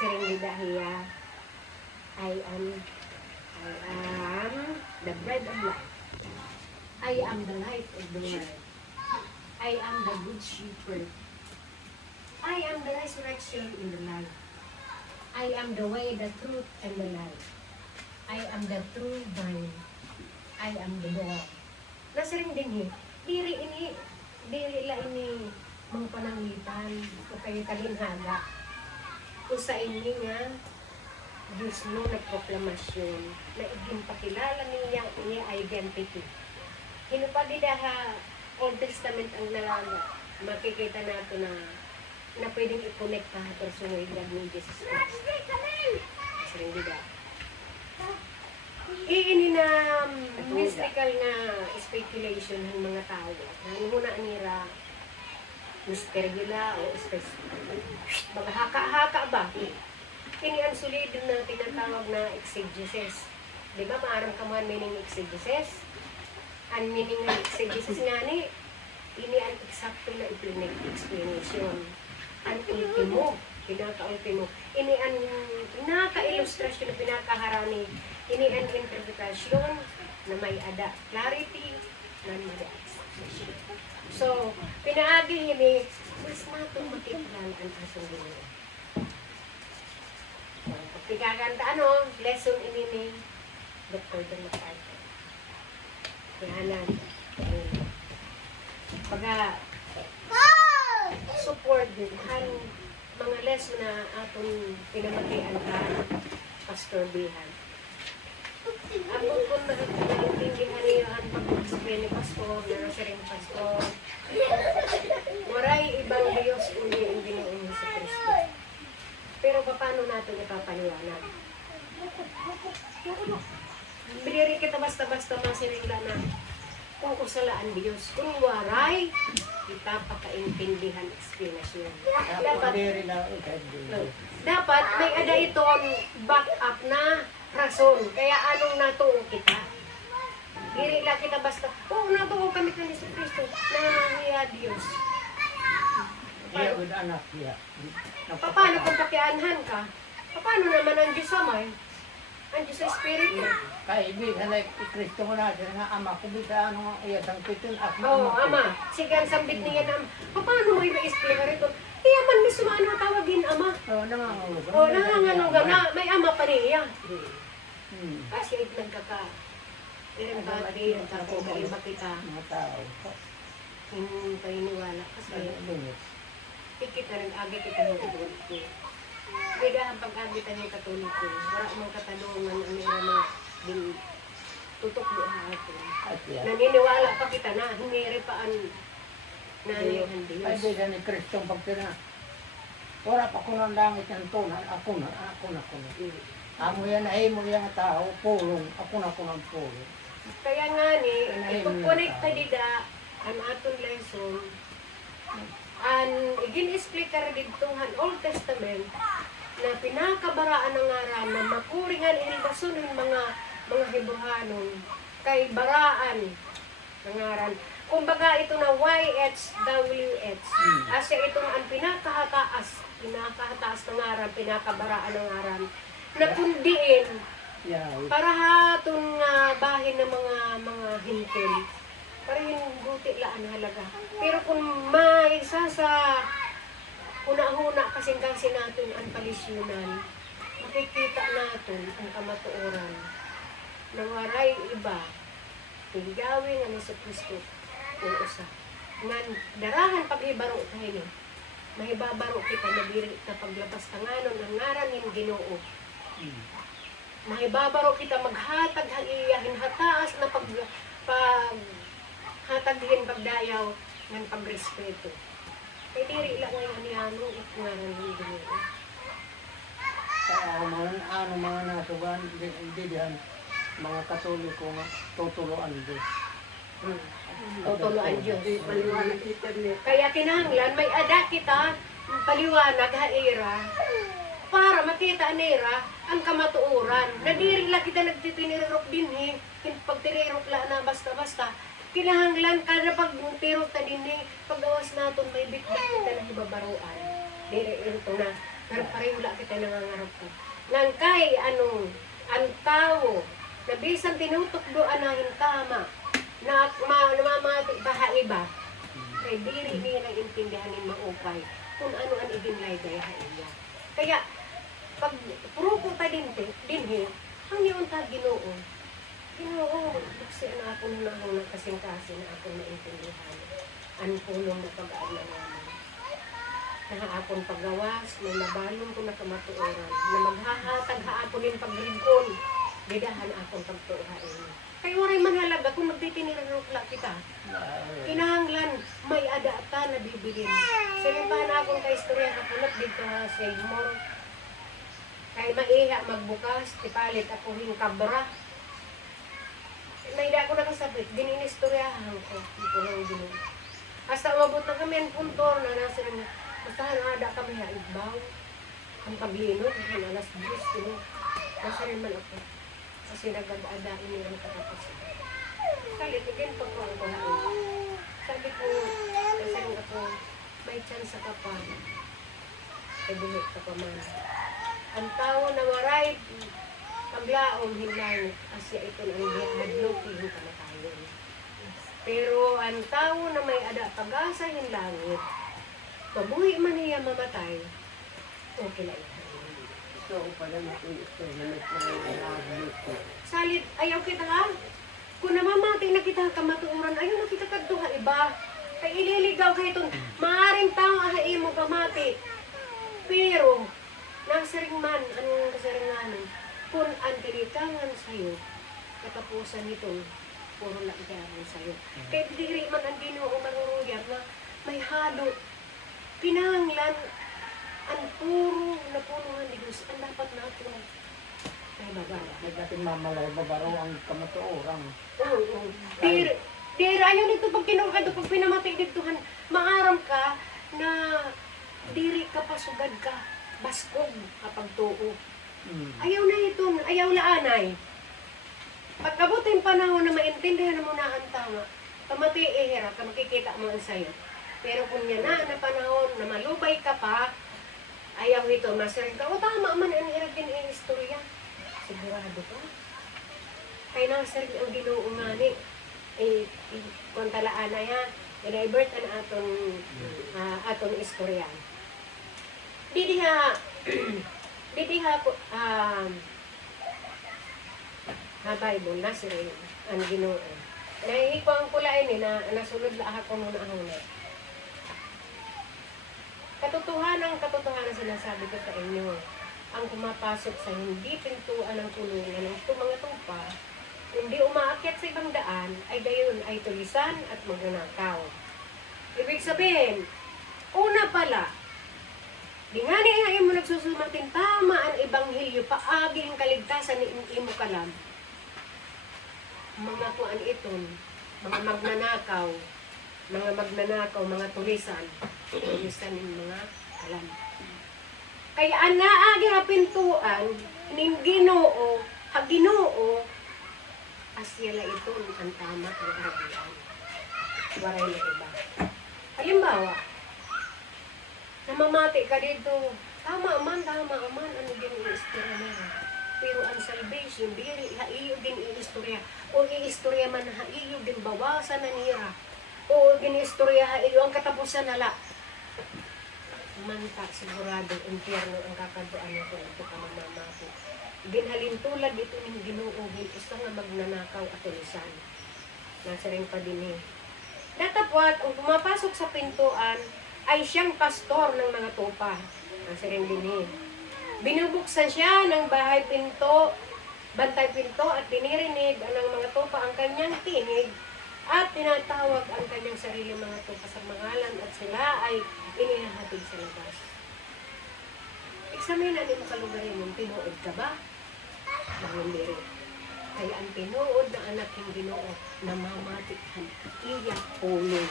Nasiring dahiya. I am the bread of life. I am the light of the world. I am the good shepherd. I am the resurrection in the life. I am the way, the truth, and the life. I am the true vine. I am the door. Nasiring din diri la ini mga pananglitan o kayo kalinhaga. Kung sa inyo nga, Diyos mo nagproklamasyon na iginpakilala niya niya identity. Hinupadi daha Old Testament ang nalaga. Makikita nato na pwedeng i-connect pa personalidad ni Jesus Christ. Nasiring din ini na mystical na speculation ng mga tao. Muna nira misterila o mga haka-haka ba? Kini ang sulido na tinatawag na exegesis. Di ba maarang kamuhan meaning exegesis? Ang meaning ng exegesis nga ni, ini ang eksakto na explanation. Ang ultimo, pinaka-ultimo. Ini ang pinaka-illustrasyon na pinakaharani. Ini ang interpretasyon na may ada. Clarity na may explanation. So, pinaagi ini, mas matong matiklan ang asong ginoo. So, pagkakanta, lesson ini ni Dr. Don MacArthur. Yahanan. Support din ang mga lesson na atong pinamatian ka, Pastor Bihan. Ako kung nakatindihan niyo ang pag-explain ni Pastor, na nasiring Pastor, waray ibang Diyos kundi ang Ginoong Jesucristo. Pero paano natin ipapaliwanag? Biliri kita basta-basta masiringla na kung usalaan Diyos. Kung waray, kita pakaintindihan explanation. Dapat may ada itong back up na rason. Kaya anong natuong kita? Diri lang kita basta, natuong kami kay Jesucristo na hiya Diyos. Paano kung pakianhan ka? Paano naman ang Diyos amay? Ang Diyos sa Espiritu. Kaya ibig, halay, Kristo mo natin nga ama, kubita ang iyasang pitin at ama. Sige, ang sambit niya na, paano mo i-explain ka rito? Kaya man mismo ano tawagin ama. Nangangalugan na, may ama pa niya. Kasi ito nagkaka. Empathy, nagkakaiba kita. Mga tao. Hindi tayo niwala. Kasi tikit na nag-agi kita ng katuliko. Pwede ang pag-agi tayo ng katuliko. Wala mong katanungan ang mga din tutok doon ako. Naniniwala pa kita na, hiniri pa ang nanihan Diyos. Ay, di ni Kristong pagtina. Wala pa ko ng langit ng tunan, ako na. Amo yan ay mo yung tao, pulong, ako na ko ng pulong. Kaya nga ni, ipag-connect na dida ang atong lesson, ang igin-explicar dito ang Old Testament na pinakabaraan ng ngaran na makuringan ilbason ng mga Hebrehanon kay baraan ng ngaran. Kumbaga ito na YHWH. Asya itong ang pinakahataas ng ngaran, pinakabaraan ng ngaran na kundiin para hatong bahin ng mga hintil. Para yung buti laan halaga. Pero kung may isa sa una-una kasing-kasi natin ang palisyonan, makikita natin ang kamatuoran ng waray iba, tigawin ang Jesucristo ng usa. Ngan darahan paghibaro tayo, mahibabaro kita na diri na paglabas tanganon ng ngaran ng Ginoo. Mahibabaro kita maghatag hagiyahin hataas na hataghin pagdayaw ng pagrespeto. Kaya diri lang ngayon niano at ngaran ng Ginoo. Kaya mga nasugan, hindi diyan mga Katoliko nga tutuloan Diyos. Tutuloan Diyos. Kaya kinahanglan may ada kita paliwanag haira para makita nira ang kamatuoran. Nadiri lang kita nagtitinirok din pagtirirok lang na basta-basta. Kinahanglan kada pagtirok ta din pag-awas naton may bitbit kita na hibabaruan. Diri ito na Pero pareho wala kita nangangarap ka. Nang kay, ang tao, na bisan tinutok doon ang tama, na namamati baha iba, kay diri niya nang intindihan ng maupay, kung ano ang iginlay gaya iya. Kaya, pag puro ko ta dinhi, ang iyon ta Ginoo. Ginoo, kasi na ako nung kasing-kasi na ako naintindihan. Ang pulong na pag-aan na namin. Nahaapon paggawas, na nabalong ko na kamatuoran, na maghahatag haapon yung pagrigkon, didahan akong pagtuuhain. Kaya waray manhalaga kung magtitinirarukla kita. Kinahanglan, may ada ka na bibilin. Sinipan akong kaistorya kapunat dito ha, Seymour. Kaya maiha magbukas, tipalit ako yung kabra. Naida ako nakasabit, gininistoryahan ko. Ito lang din. Hasta umabot na kami ang puntor na nasa rin. Basta ada kami haigbaw. Ang paglinog, ang alas 10. Nasa rin man ako. Kasi nagag-adain nilang katapasin. Kalit, again pa ko ang kuhain. Sabi ko, kasi ako, may chance ka pa. E buhit ka pa man. Ang tao na maray, paglaong hinangit, asya ito ang hadloki yung kamatayon. Pero ang tao na may ada pag-asa yung langit, mabuhi man niya mamatay, okay lang ito. So, pala natin Salit, ayaw kita ha? Kung namamati na kita kamatuuran, ayaw na kita kadtuha iba. Ay ililigaw kayo itong maaring tao ahain mo pamati. Pero, nasa ring man, anong kasaringanan, kung ang tinitangan sa'yo, katapusan nitong puro lang ikayaran sa'yo. Kaya diri man ang Ginoo maruruyar na may halo. Pinanglan, ang puro na punuhan ni Diyos, ang dapat natin ay babala. May dating mamalay, babaro ang kamatuoran. Oo. Dira, ayaw nito pag kinukado, pag pinamati ditohan, maaram ka na diri ka pasugad ka, baskog kapag tuo. Ayaw na ito, ayaw na anay. Pagkabuting panahon na maintindihan mo na ang tama, pamati ihirap ka, makikita mo ang sayo. Pero kung yan na panahon na malubay ka pa, ayaw ito, masarin ka, o tama man ang iragin ang istorya. Sigurado ka. Kaya nasarin ang Ginoo ngani, kung talaan na yan, i-divert ang atong istorya. Didiha ko, Bible, nasirin ang Ginoo. Nahihipang kulain na nasulod la ako muna huna. Katotohanan sinasabi ko sa inyo, ang kumapasok sa hindi pintuan ng kulungan ng mga tupa, hindi umaakyat sa ibang daan, ay gayon ay tulisan at magnanakaw. Ibig sabihin, una pala, di nga niya mo nagsusumating tama ang ebanghelyo, paagi ang kaligtasan ni imo kalam. Mga kuan iton, mga magnanakaw, mga tulisan ng mga alam. Kaya anaagi ha pintuan ning Ginoo, asyala ito ang tama ang arabian. Waray na iba. Halimbawa, namamati ka dito, tama man, ano din i-istorya nila. Pero ang salvation, diri haiyo din i-istorya. O i-istorya man haiyo din bawasan na nira. O gini-istorya haiyo ang katapusan nala. Manta, sigurado, impyerno ang kakaduan na kung ito ka mamamati. Ginhalintulad ito ng Ginoo, isa nga magnanakaw at tulisan. Nasa rin pa din Datapwat, ang pumapasok sa pintuan ay siyang pastor ng mga tupa. Nasa rin din Binubuksan siya ng bahay pinto, bantay pinto at dinirinig ng mga tupa ang kanyang tinig at tinatawag ang kanyang sarili mga tupa sa pangalan at sila ay inihahatid sa labas. Eksaminan mo kalugarin yung tinuod ka ba? Mahundiri. Kaya ang tinuod na anak ng Ginoo, namamatikan, iyak ulo.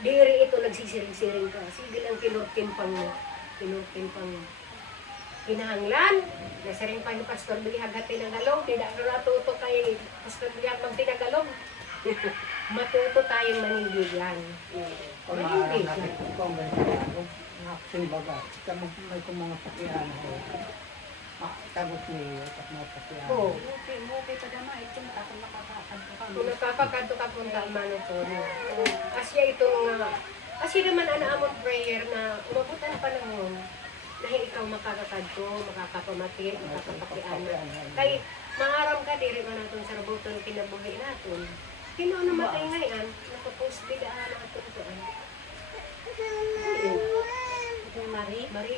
Diri ito nagsisiring-siring ka. Sige lang kinurtin pang hinahanglan. Nasaring pa yung Pastor Billy hagati ng galong. Tidak na natuto kay Pastor Billy hagati ng galong. Matuto tayong manindigan. Kung maaram natin kung may Nakasibaga. May kung mga pakihan ko. Tagot niyo at mga pakihan. Oo. Okay pa dama, ito kung makakakadto ka. Kung nakakakadto ka punta mano to. Asya ito nga. Asya naman amon prayer na umabutan pa lang na ikaw makakakadto, makakapamati, makakapakian. Kay mangaram ka diri man naton sa rabuton kinabuhi naton. Kino namatay ngayon, nakapost bidaan naton to. Ito yung Mari. Mari,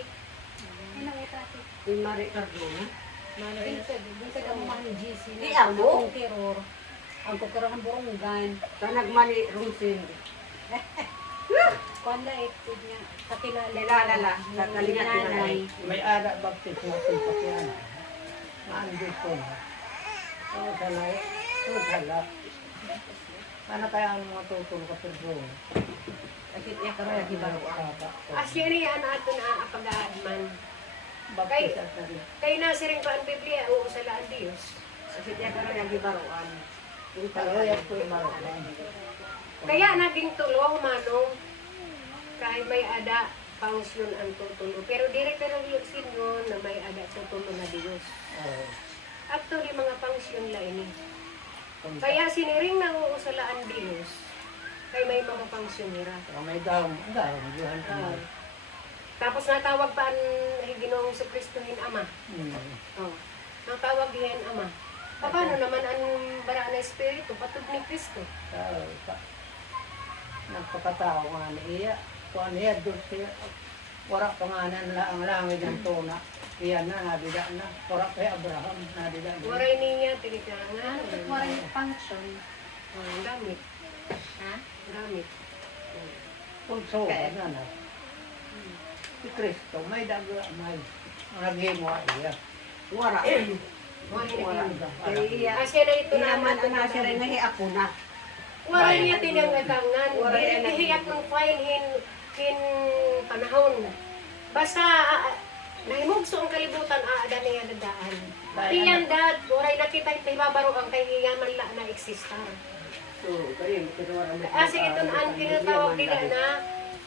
Yung Mari Cardona. Mari. Yung sa gamuhan ni GC. Di ako. Ang terror. Ang kukurahan burunggan. Sa nagmani Rumsin. Kanda ito niya. Kakilala. Kilala la, sa kalingat Nanay. nanay. May ara baptis na itong pakihan. Maandit ko na. Ano salay? Ano salap? Ano kaya ang mga tutulong ka pero Kasi iya ka rin, ibaro ka. Asya niya naton pag-aadman. Baptis at sabi. Kay nasiring pa ang Biblia, oo sa laan Diyos. Kasi iya ka rin, ibaroan. Yung Kaya ko yung marok. Kaya naging tulong manong kahit may ada pangsyon ang tutulo. Pero dire pero yung sinyo na may ada tutulo na Diyos. Actually mga pangsyon la ini. Kaya siniring na uusalaan Diyos. Kay may mga pangsyonira. May daong, diyan ko. Tapos natawag pa ang Ginoong Kristohin Ama. Oh. Natawag diyan Ama. Paano naman ang bara na Espiritu patug ni Kristo? Nagpakatao nga niya. Kung niya doon siya, wala pa nga na ang langit ng tuna. Iyan na, nabida na. Wala kay Abraham, nabida na. Waray niya tinikangan. Waray function. Gamit. Ha? Gamit. Pulso, na na. Si Kristo, may daga, may. Naging mo iya. Wara. Wala Kaya iya. Kasi na ito Naman naman ang nasa rin, nahi ako na. wala niya tinangagangan. Wala Hindi yan. hiyak ng fine hin panahon. Basta nahimugso ang kalibutan aada niya dadaan. Tiyan dad, oray nakita ito ibabaro ang kay hiyaman la na eksistar. So, kayo, kinuwara mo. Kasi ito ang tinatawag nila na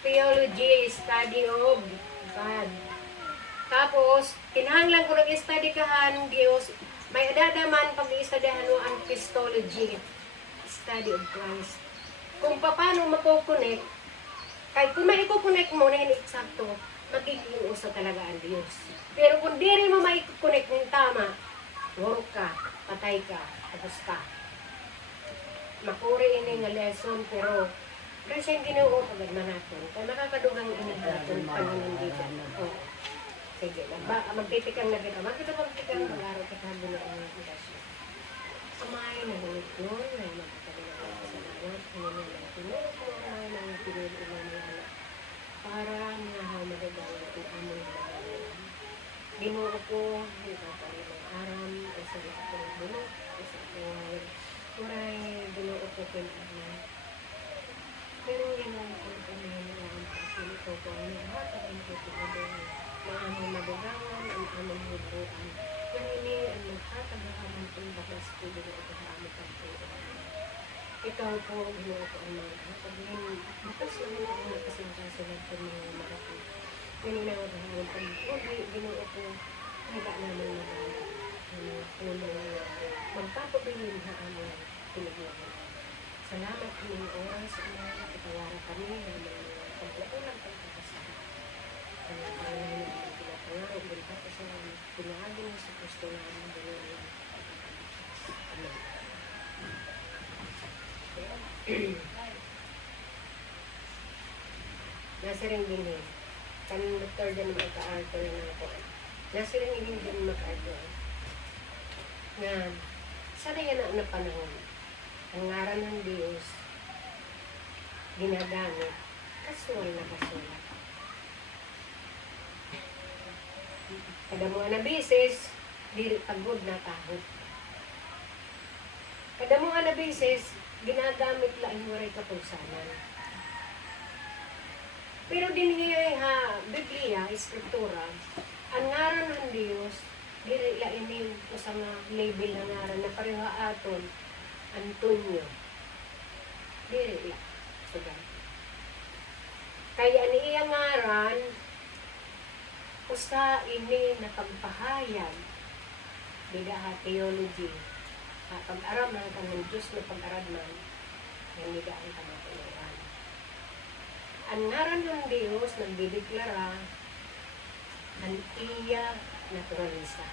theology, study of God. Tapos, kinahanglan ko nag-study kahan Diyos, may adadaman pag-i-studyhan mo ang Christology, study of Christ. Kung paano makukunik, kahit kung may ikukunik mo na yung eksakto, magiging uso talaga ang Diyos. Pero kung di rin mo maikukunik ng tama, work ka, patay ka, tapos ka. Makuri ini nga lesson, pero kasi yung ginoo pagad man natin, kaya makakadugang ini natin pananandigan. Oh. Sige, magtitikang na kita. Magtitikang mag-araw kita habang ang invitation. Kumain na ulit yun, na magkakaroon ng kasalanan, hinunod ng tinuro ko, kumain ng tinuro ko ng para nga magagawa ang among nagagawa. Ginoo ko, hindi pa pa rin ang aram, isa na ako ng bulok, isa ako ng kuray, ginoo ko pinagay. Pero ginoo ko pinagay ang pasili ko kung ano lahat ang pinagay. Ang among magagawan, ang among hudroan. Yan ini ang magtatagahan ng bakas ko dito ito sa aming pagkakuran. Ikaw po, ginoo ko ang mga pagkakuran. Bakas lang na ang nakasinsasunod ko mga makapit. Yan ang nangagawa pag ginoo ko, higa naman magawa. Tulong magpapabilin sa aming pinaglaban. Salamat po ng oras na ipawara kami ng mga pagkukulang pagkakasama. Kaya tayo na yung pinapangaro, binta ko sa pinahagi niya sa Kristo na ang mga Amen. Nasa rin din eh. Kanang doktor dyan magka-arto na ako. Nasa rin din mag-arto. Na, sana yan na panahon. Ang ngaran ng Diyos, ginagamit, kasual na kasulat. Kada mga nabisis, dili pagod na tahod. Kada mga nabisis, ginagamit lang yung waray kapulsanan. Pero din ha, Biblia, Escritura, ang ngaran ng Diyos, dili la ini sa nga label na ngaran na pareho aton, Antonio. Dili la. Kaya niya ngaran, usa ini na pagpahayag bida ha theology pag-aram ng kanang Diyos na pag-aradman yan bida ang kamatuloran. Ang ngaran ng Diyos nagdideklara ang iya naturalista.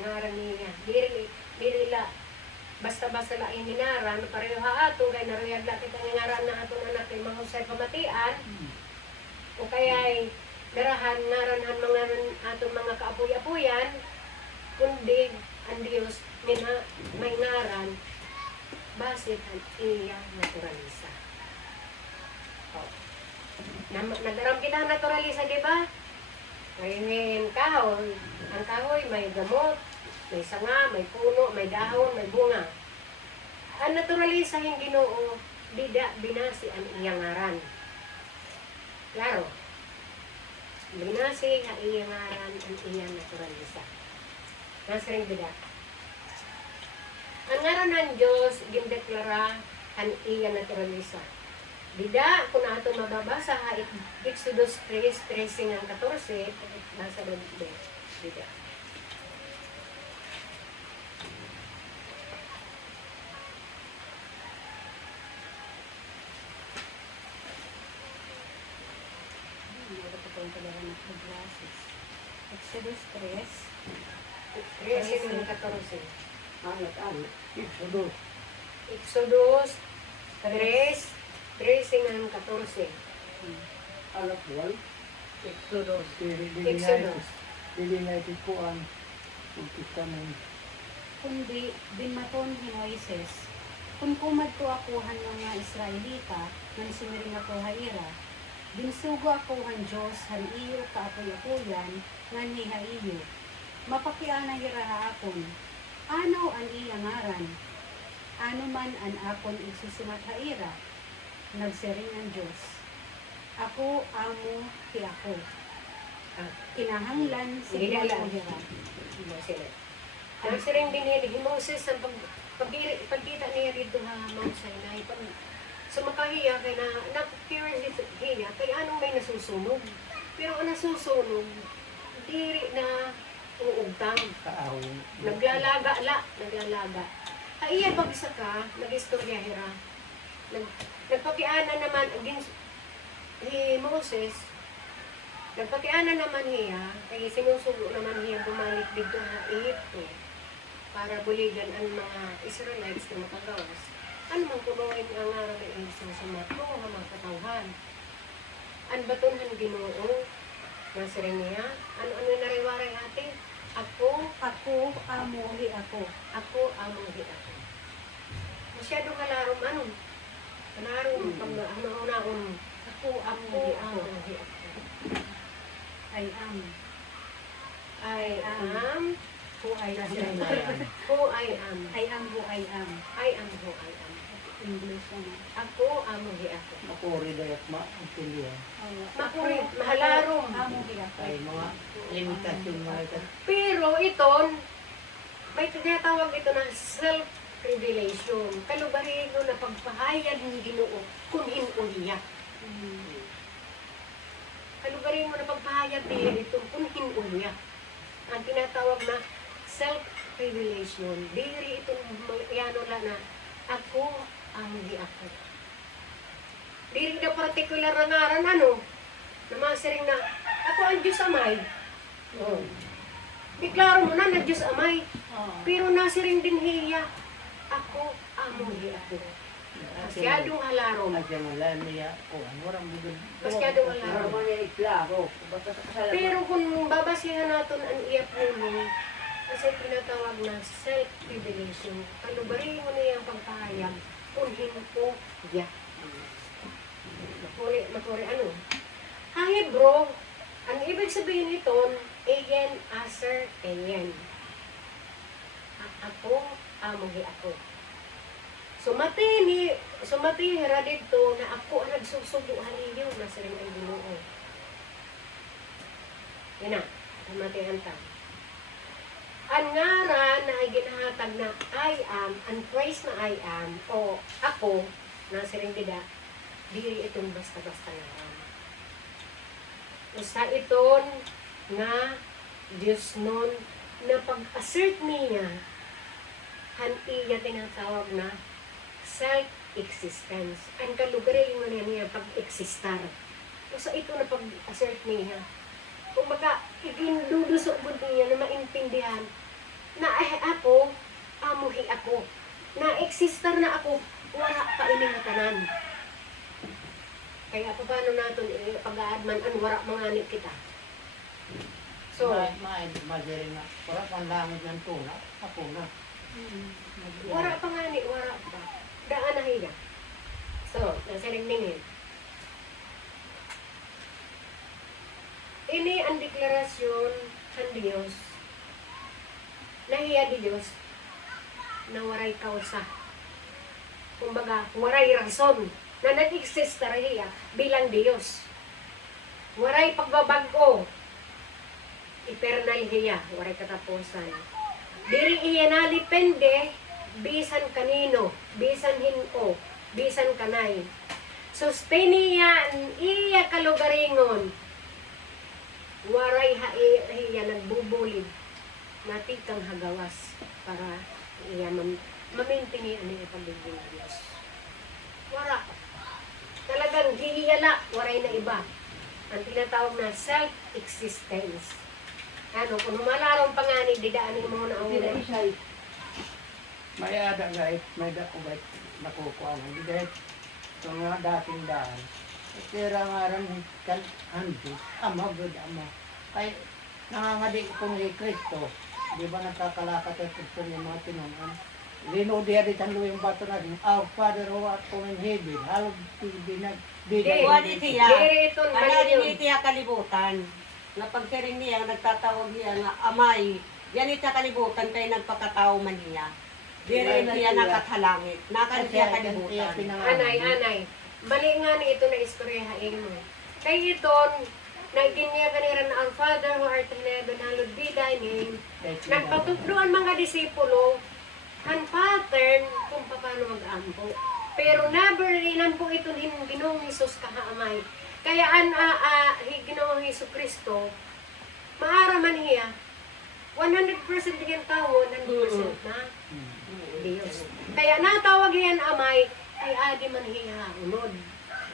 Ngaran niya diri la basta-basta la iningaran pareho ha ato kay naruyag la kita ngaran na aton anak kay mahusay pamatian o kaya'y darahan ngaranhan mga aton mga kaapuy-apuyan kundi ang Diyos nina may ngaran basit ang iya naturalisa. Nagaram kita naturalisa, di ba? Ngayon kahoy, ang kahoy may gamot, may sanga, may puno, may dahon, may bunga. Ang naturalisa yung Ginoo, bida binasi ang iyang ngaran. Klaro. Binasi ang iyang ngaran ang iyang naturalisa. Nasa ring bida. Ang ngaran ng Diyos, gindeklara ang iyang naturalisa. Bida, kung ato mababasa ha, Exodus 3:13 ang 14, nasa bida. Exodus 3. 13 ang 14. Anak. Exodus. Exodus 3:13 ang 14. Anak wal. Exodus. Exodus. Dili na itikuan. Pagkita ng Kundi binmaton ni Moises, kung kumad ko akuhan mga Israelita, nang siniring ako haira, binsugo akuhan Diyos han iyo kaapuy-apuyan, ngan ni haiyo. Mapakiana hiraha akon, ano ang iya ngaran? Ano man an akon isusumat haira? Nagsiring ang Diyos. Ako amo ti ako. Kinahanglan Sige sa lang. hira. Ang siring din ni Moses ang pagkita niya dito ha Mount Sinai pag sumakahiya kay na-curious hiya kay anong may nasusunog pero ang nasusunog diri na uugtang kaawin. naglalaga aiya pag isa ka nag-istorya hira nagpakiana naman against ni Moses nagpakiana naman niya kay sinusugo naman niya bumalik dito na Egypto para buligan ang mga Israelites na makagawas. Ano man kunuhin ang araw ng isang sumato, ang mga katawhan. Ang batunhan Ginoo, nasa rin niya, ano nariwaray ate? Ako Amuhi ako. amuhi ako. Masyado kalarom, ano? Kalarom, ano-unaon. Ako amuhi ako. I am. I am Who I am. who I am. I am who I am. I am who I am. English naman. Ako amuhi ako. Makuri dayak maintindihan. Makuri, mahalarom. Amuhi ako. Ay mga limitasyon mga ito. Pero iton, may tinatawag ito na self-revelation. Kalubarino na pagpahayag ng Ginoo kung hinuliyak. Kalubarino na pagpahayag niya ito kung hinuliyak. Ang tinatawag na self-revelation. Diri itong yano lang na ako amuhi ako. Diri na particular na ngaran ano, namasiring na ako ang Diyos amay. Oh. Deklaro mo na Diyos amay. Pero nasiring din hiya, ako amuhi ako. Masyadong halarom. Adya nga lang niya. O, ano ram bugod. Masyadong halarom. Araw niya iklaro. Basta sa kasalanan. Pero kung babasihan natin ang iya puno, kasi tinatawag na self-revelation, kalubarin mo na yung pagpahayag kung hinpo ya. Makuri ano? Hahe bro, ang ibig sabihin nito, ayen, aser, ayen. Ako, amuhi ako. Sumati hira dito na ako ang nagsusubuhan niyo na sa rin ang Ginoo. Yan na, sumatihan ta. Ang ngaran na ay ginahatag na I am, ang praise na I am, o ako, nasa rin bida, diri itong basta-basta ngaran. Usa iton, nga Diyos nun na pag-assert niya han iya tinatawag na self-existence. Ang kalugari mo niya pag-existar. So ito na pag-assert niya. Kung baka igindudusok mo niya na maintindihan na ako, amuhi ako. Na existar na ako, wala pa ining tanan. Kaya paano natin pag-aadman ang wara manganib kita. So, Madiri nga. Wala pang langit ng tuna. Ako na. wara pa nga ni, wara pa. Daan na hiya. So, nasa ningin. Ini ang deklarasyon ng Diyos. Nahiya di Diyos na waray kausa. Kumbaga, waray rason na nag-exist na hiya bilang Diyos. Waray pagbabago. Eternal hiya, waray katapusan. Diri iya na depende bisan kanino, bisan hino, bisan kanay. Sustain niya iya kalugaringon. Waray hiya nagbubulid natikang hagawas para iya mamintini ano yung pagiging Diyos. Wara. Talagang hihiyala, waray na iba. Ang tinatawag na self-existence. Ano, kung humalarong pangani, didaanin mo na ang Hindi na siya. May ada guys, may dako guys, nakukuha na. Hindi dahil ito nga dating daan. Tira nga rin kan handis, ama, good ama. Kaya nangangadi ko ni Kristo. Di ba nagkakalakat at Kristo niya mga tinungan? Lino diya di tanlo yung bato natin. Our Father who art in heaven, hallowed be thy Di, Wali siya. diri itong Ano mali yun. din itiya kalibutan. Na pagsiring niya, nagtatawag niya nga, amay, yan itiya kalibutan kay nagpakatao man niya. Diri niya nakathalangit. Nakan siya kalibutan. Anay. Bali nga ni ito na istoryahain mo. Kay iton, naging niya kanira na Our Father who art in heaven, hallowed be thy name. Nagpatutluan mga disipulo, han pattern kung paano mag-ampo. Pero never rin po ito Ginoong Hesus kahaamay. Kaya Ginoong Hesus Kristo, maara man hiya, 100% diyan tao, 100% na Diyos. Kaya natawag yan amay, ay adi man hiya unod.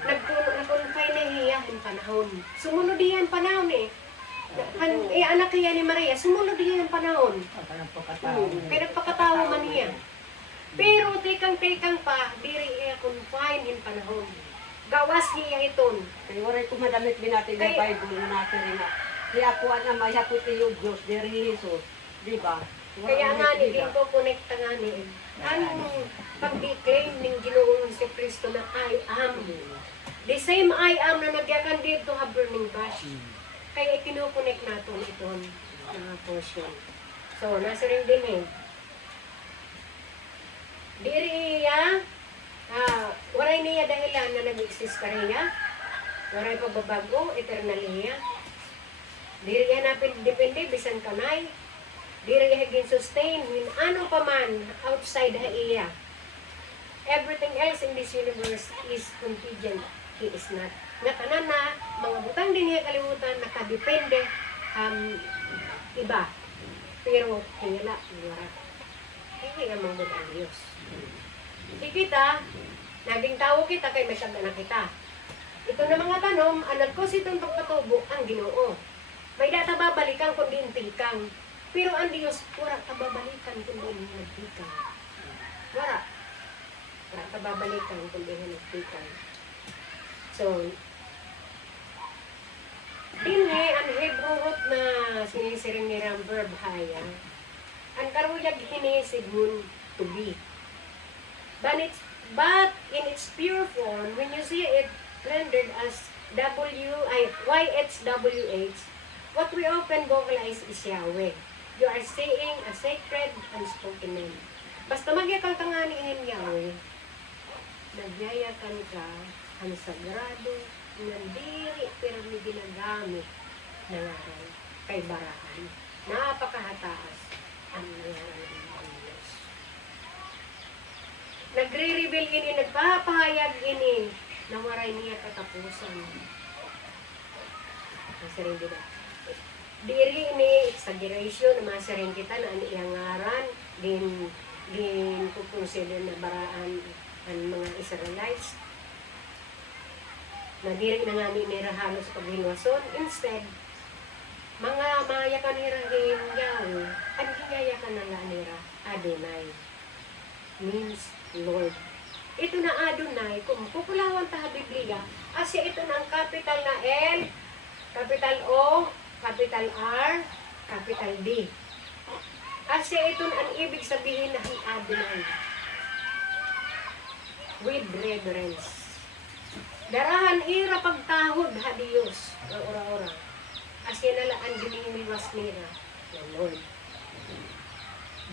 Nagpunfay na hiya yung panahon. Sumunod diyan panahon eh. Anak kaya ni Maria, sumunod diyan panahon. Kaya nagpakatawa man hiya. Pero tekang pa, diri iya confine in panahon. Gawas niya iton. Kaya waray ko madamit binati ng Bible na natin rin na. Kaya ako na may hapot yung Diyos, diri Jesus. Di ba? Kaya nga ni, din ko connecta nga ni. Anong pag-declaim ng Ginoong si Kristo na I am. The same I am na nagyakan dito ha burning bush. Kaya ikinukonek natin iton na portion. So, nasa rin din eh. Diri iya, waray niya dahilan na nag-exist ka rin niya. Waray pagbabago, eternal niya. Diri iya na depende, bisan kanay. Diri iya haging sustain, when ano pa man outside ha iya. Everything else in this universe is contingent. He is not. Nga tanan na, mga butang din niya kalimutan, nakadepende iba. Pero, hingala, wala. Hindi nga mong ang Diyos. Di kita, naging tao kita kay may sabda na kita. Ito na mga tanom, anak ko si itong pagpatubo ang Ginoo. May data babalikan kundi intikang. Pero ang Diyos, wala tababalikan kundi intikang. Wala. Wala tababalikan kundi intikang. So, dinhe ang Hebrew root na sinisiring ni verb haya. Ang karuyag hinisigun to be. But in its pure form, when you see it rendered as YHWH, what we often vocalize is Yahweh. You are saying a sacred unspoken name. Basta magyakang ka nga nihin Yahweh, nagyayakan ka ang sagrado, nandiri pero may ginagamit na ngaral kay barahan. Napakahataas ang ngaral ng Diyos. Nagre-reveal ini, nagpapahayag ini, na waray niya katapusan. Ang sarili ba? diri ni exaggeration na masaring kita na ang iyang ngaran din kukonsider na baraan ang mga Israelites na diri na nga nira halos paghinwason. Instead, mga maya kanira Yahweh, ang hingaya ka na nira Adonai means Lord. Ito na Adonai, kung pupulawan ta Biblia, asya ito na ang capital na L, capital O, capital R, capital D. Asya ito na ang ibig sabihin na Adonai. With reverence. Darahan ira pagtahod ha Diyos, ang ora-ora. Asya nala ang ginimiwas nila ng Lord.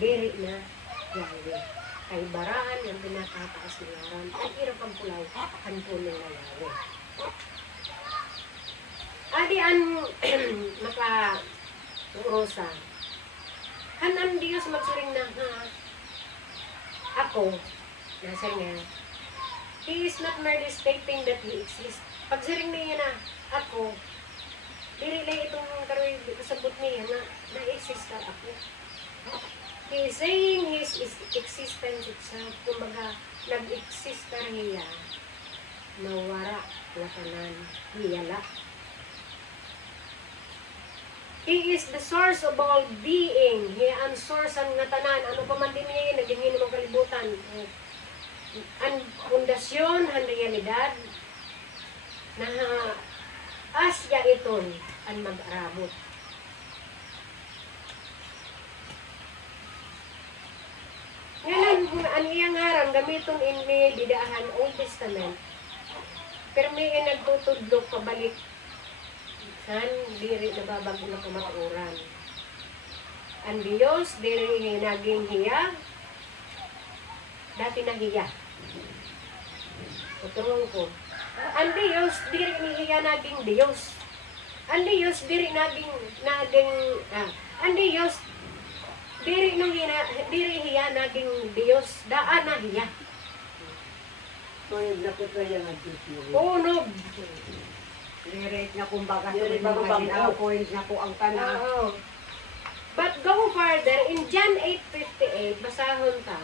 Diri na Yahweh. Kay baraan ang pinakataas ng ngaran, ang ira pagpulaw, hanpunin na Yahweh. Adi ang maka-urosa. Hanan Diyos magsuring na ako, nasa nga, He is not merely stating that He exists. Pagsiring niya na ako, dili lang itong karoy kasabot niya na na-exist na ako. He is saying His existence itself, kumbaga, nag-exist na niya, nawara, lakanan, hiyala. He is the source of all being. He ang source ang nga tanan. Ano pa man din niya, nagingin ng kalibutan. Ang pundasyon, ang realidad, na asya iton ang mag-arabot. Ngayon, ang iyang harang, gamiton ini didaahan Old Testament, pero may nagtutudlok pabalik san diri nababago na kamaturan. Ang Diyos, diri naging hiya, dati na hiya. Uturong ko. Ang Diyos, diri ni hiya naging Diyos. Ang Diyos, diri naging, ang Diyos, diri hiya naging Diyos, daan na hiya. Ngayon, nakutaya nga Diyos mo. Unog. Direct na kumbaga Direct na kumbaga. points na po ang tanah. Oo. But go further, in John 8:58, basahon ta.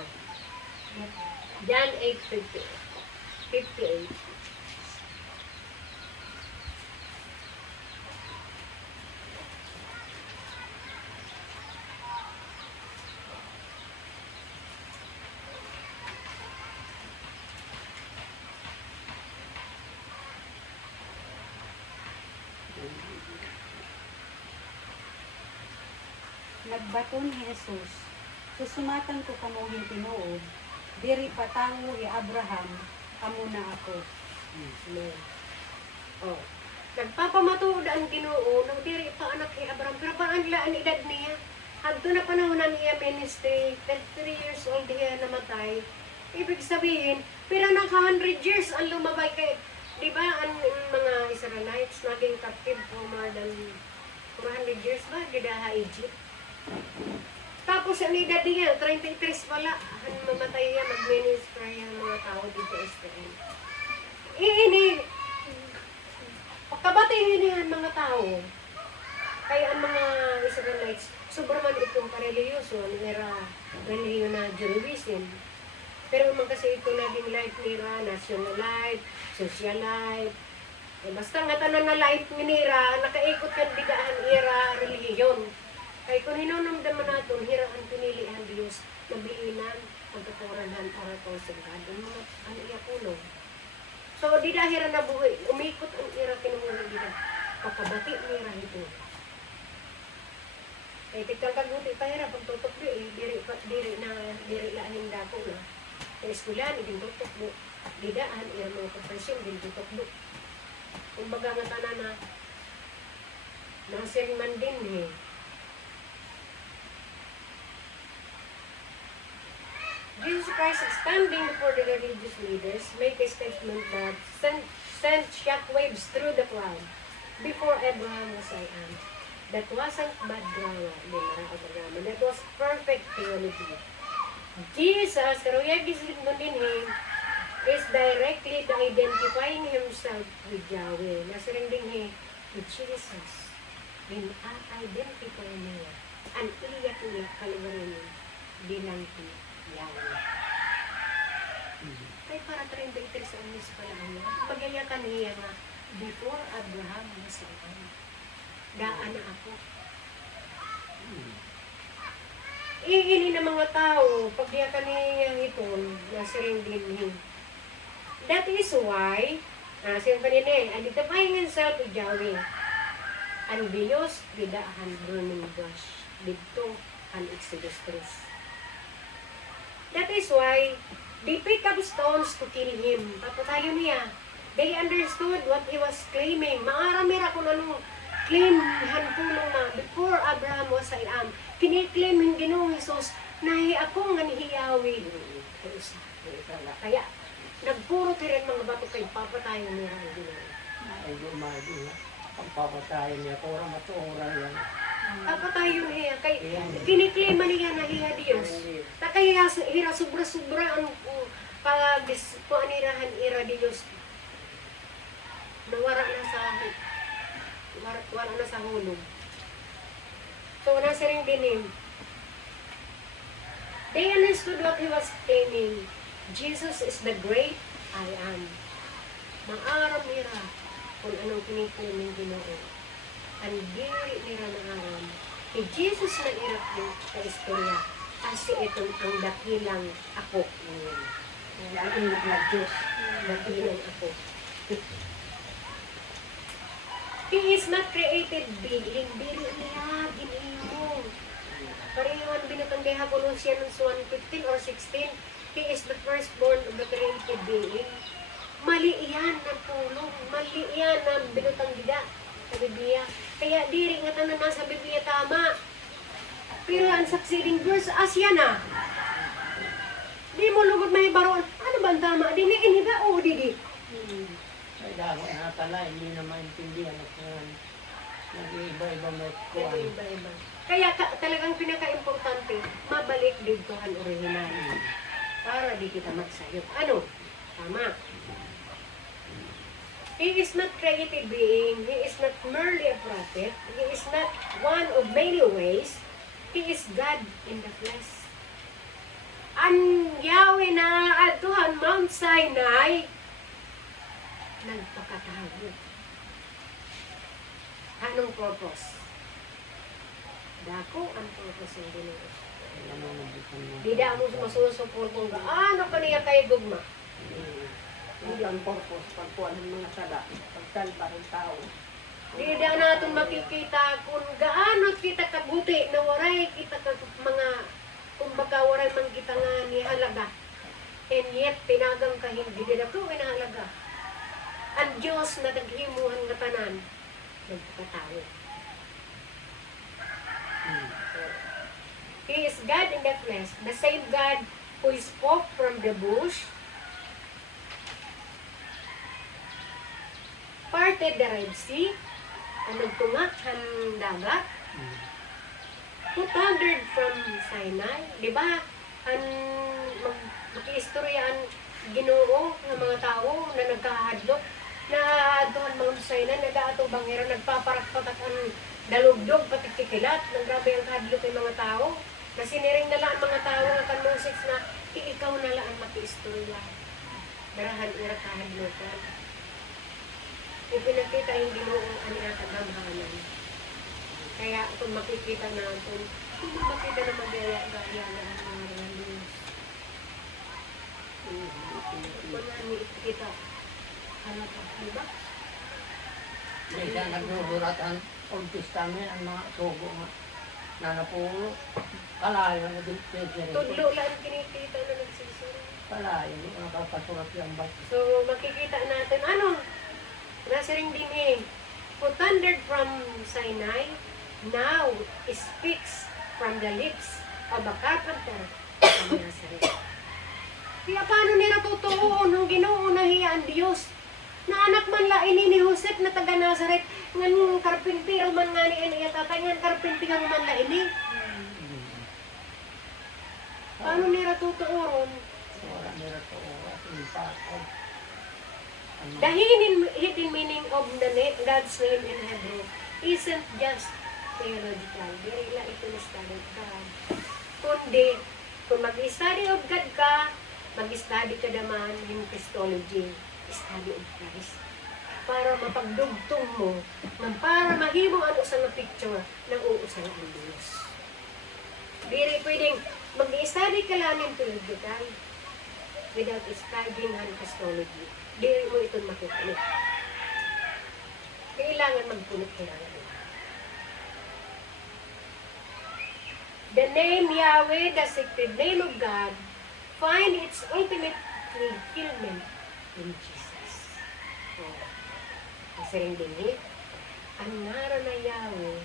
John 8:58. Nagbaton ni Jesus, susumatan ko kamuhin tinuod, diri patango ni Abraham, amo na ako. Amen. Oh. Nagpapamatuod ang Ginoo nang diri pa anak ni Abraham, pero parang ang edad niya. Adto na panahon na niya ministry, 33 years old niya namatay. Ibig sabihin, pero naka 100 years ang lumabay kay, di ba, ang mga Israelites naging captive for more than 400 years ba, didaha Egypt. Tapos ang edad niya, 33 pala, ang mamatay niya, mag-ministry ang mga tao dito sa Israel. Ini, pagkabatiin niya ang mga tao, kaya ang mga Israelites, sobrang man itong kareliyoso, nila reliyon na Judaism. Pero man kasi ito naging life nila, national life, social life. Eh, basta nga tanan na life nila, nakaikot kan digaan era reliyon. Kaya kung hinunumdaman natin, hiraan pinili ang Diyos, nabiinan, pagkaturanan para to sa God. Ang iya kulong. So, di dahil na buhay, umikot ang ira kinungunan dito. Pagkabati nira ito. Eh, tigkang kaguti pa hira, pagtutok di, diri lahin dako na. Sa eskulan, din tutok mo. Didaan, iya mga profesyon, din tutok mo. Kung baga nga tanan na, nasir man din eh. Jesus Christ, standing before the religious leaders, make a statement that sent shockwaves through the crowd. Before Abraham was I am. That wasn't bad drama, that was perfect theology. Jesus, karuyagis mo din is directly identifying himself with Yahweh. Nasirinding with Jesus. identify niya ang iya tulak kalugaran bilang si Yahweh. Kaya para 33 sa umis pa lang niya, magayakan niya nga, before Abraham was alive, daan na ako. Iili ng mga tao, pag yakan niya iton, nasiring din. That is why, siya kanina identifying himself with Yahweh. And Diyos, bidahan burning bush, dito ang Exodus 3. That is why, they pick up stones to kill him. Papatayo niya. They understood what he was claiming. Maaramira ko na nung claimhan po nung before Abraham was alive. Kiniklaim yung Ginoong Jesus na ako nga ni Yahweh. Kaya, nagpuro rin mga bato kay papatayo niya ang Ginoo. Ay, gumagi. Pagpapatayin niya, kura matura yan. Papatayo niya. Kay, kiniklaim niya na hiya Diyos. Ta kaya hira sobra-sobra ang pag-anirahan ira Diyos. Nawara na sa wala na sa hulog. So, nasa ring dinim. They understood what he was claiming. Jesus is the great I am. Maaram nira kung anong kiniklaim ng Ginoo. Ang diri nira na aram. Kay Jesus na irap yung sa istorya. Kasi itong ang dakilang ako. Lagi na Diyos. Dakilang ako. He is not created being. Diri niya, giniyong. Parehan binatang kay Colossians 1:15 or 16. He is the firstborn of the created being. Mali iyan na tulong. Mali iyan na binatang gida sa Biblia. Kaya diri nga tanan nasa Biblia tama. Pero ang succeeding verse, asya na. Di mo lugod may baron. Ano ba ang tama? Diniin ba o didi? Ay, dako na tala, hindi na maintindihan at nag-iiba-iba may kuwan. Iba-iba. Kaya talagang pinaka-importante, mabalik dito ang original. Para di kita magsayot. Ano? Tama. He is not created being. He is not merely a prophet. He is not one of many ways. He is God in the flesh. Ang Yahweh na atuhan Mount Sinai, nagpakatago. Anong purpose? Dako ang purpose ng Ginoo. Dida mo masusupport kung gaano ka niya kay gugma. Hindi ang purpose. Pagkuhan ng mga sada. Pagsalba ng tao. Dida natin makikita kung gaano kita kabuti na waray kita ka mga kumbaga waray man kita nga ni halaga. And yet, tinagang ka hindi din ako inahalaga. Ang Diyos na naghimuhan nga tanan, nagpatawo. He is God in the flesh, the same God who spoke from the bush, parted the Red Sea, ang nagtungat ang dagat, who thundered from Sinai, di ba? Ang mag-iistorya ang Ginoo ng mga tao na nagkahadlok, na doon mga Sinai, nag-aato bangira, nagpaparakpatak ang dalugdog, patikikilat, ng grabe ang kahadlok ng mga tao, na siniring na lang ang mga tao ng kanusik na ikaw na lang ang maki-istorya. Darahan ira kahadlokan. Ipinakita yung Ginoo ang inatagamhanan. Kaya kung makikita natin, kung makita na mag-gaya-gaya na ang mga realities. Kung ano ipikita, ano pa, di ba? May siya nagsusurat ang Old Testament, ang mga tugo nga. Na napulo, kalayo na din pwede rin. Tudlo lang kinikita na nagsisura. Kalayo, hindi ko nakapasurat yung bata. So, makikita natin, ano? Nasa ring din eh. Who thundered from Sinai, now speaks from the lips of a carpenter from Nazareth. Kaya paano nila totoo ng Ginoo na hiya ang Diyos? Na anak man la ini ni Joseph na taga Nazareth, ngan karpintero man nga ni iya tatay, ngan karpintero man la ini. Paano nila totoo ron? Wala nila to, yung pasod. The hidden meaning of God's name in Hebrew isn't just theological. Dili lang ito na study of God. Kundi, kung mag-study of God ka, mag-study ka naman yung Christology, study of Christ. Para mapagdugtong mo, para mahimo ang usa nga picture ng uusa nga ang Dios. Dili pwedeng mag-study ka lang ng theological without studying ang Christology. Dili mo ito makita. Kailangan magpunot kailangan. The name Yahweh, the sacred name of God, find its ultimate fulfillment in Jesus. Oh. Kasi rin din, ang ngaran na Yahweh,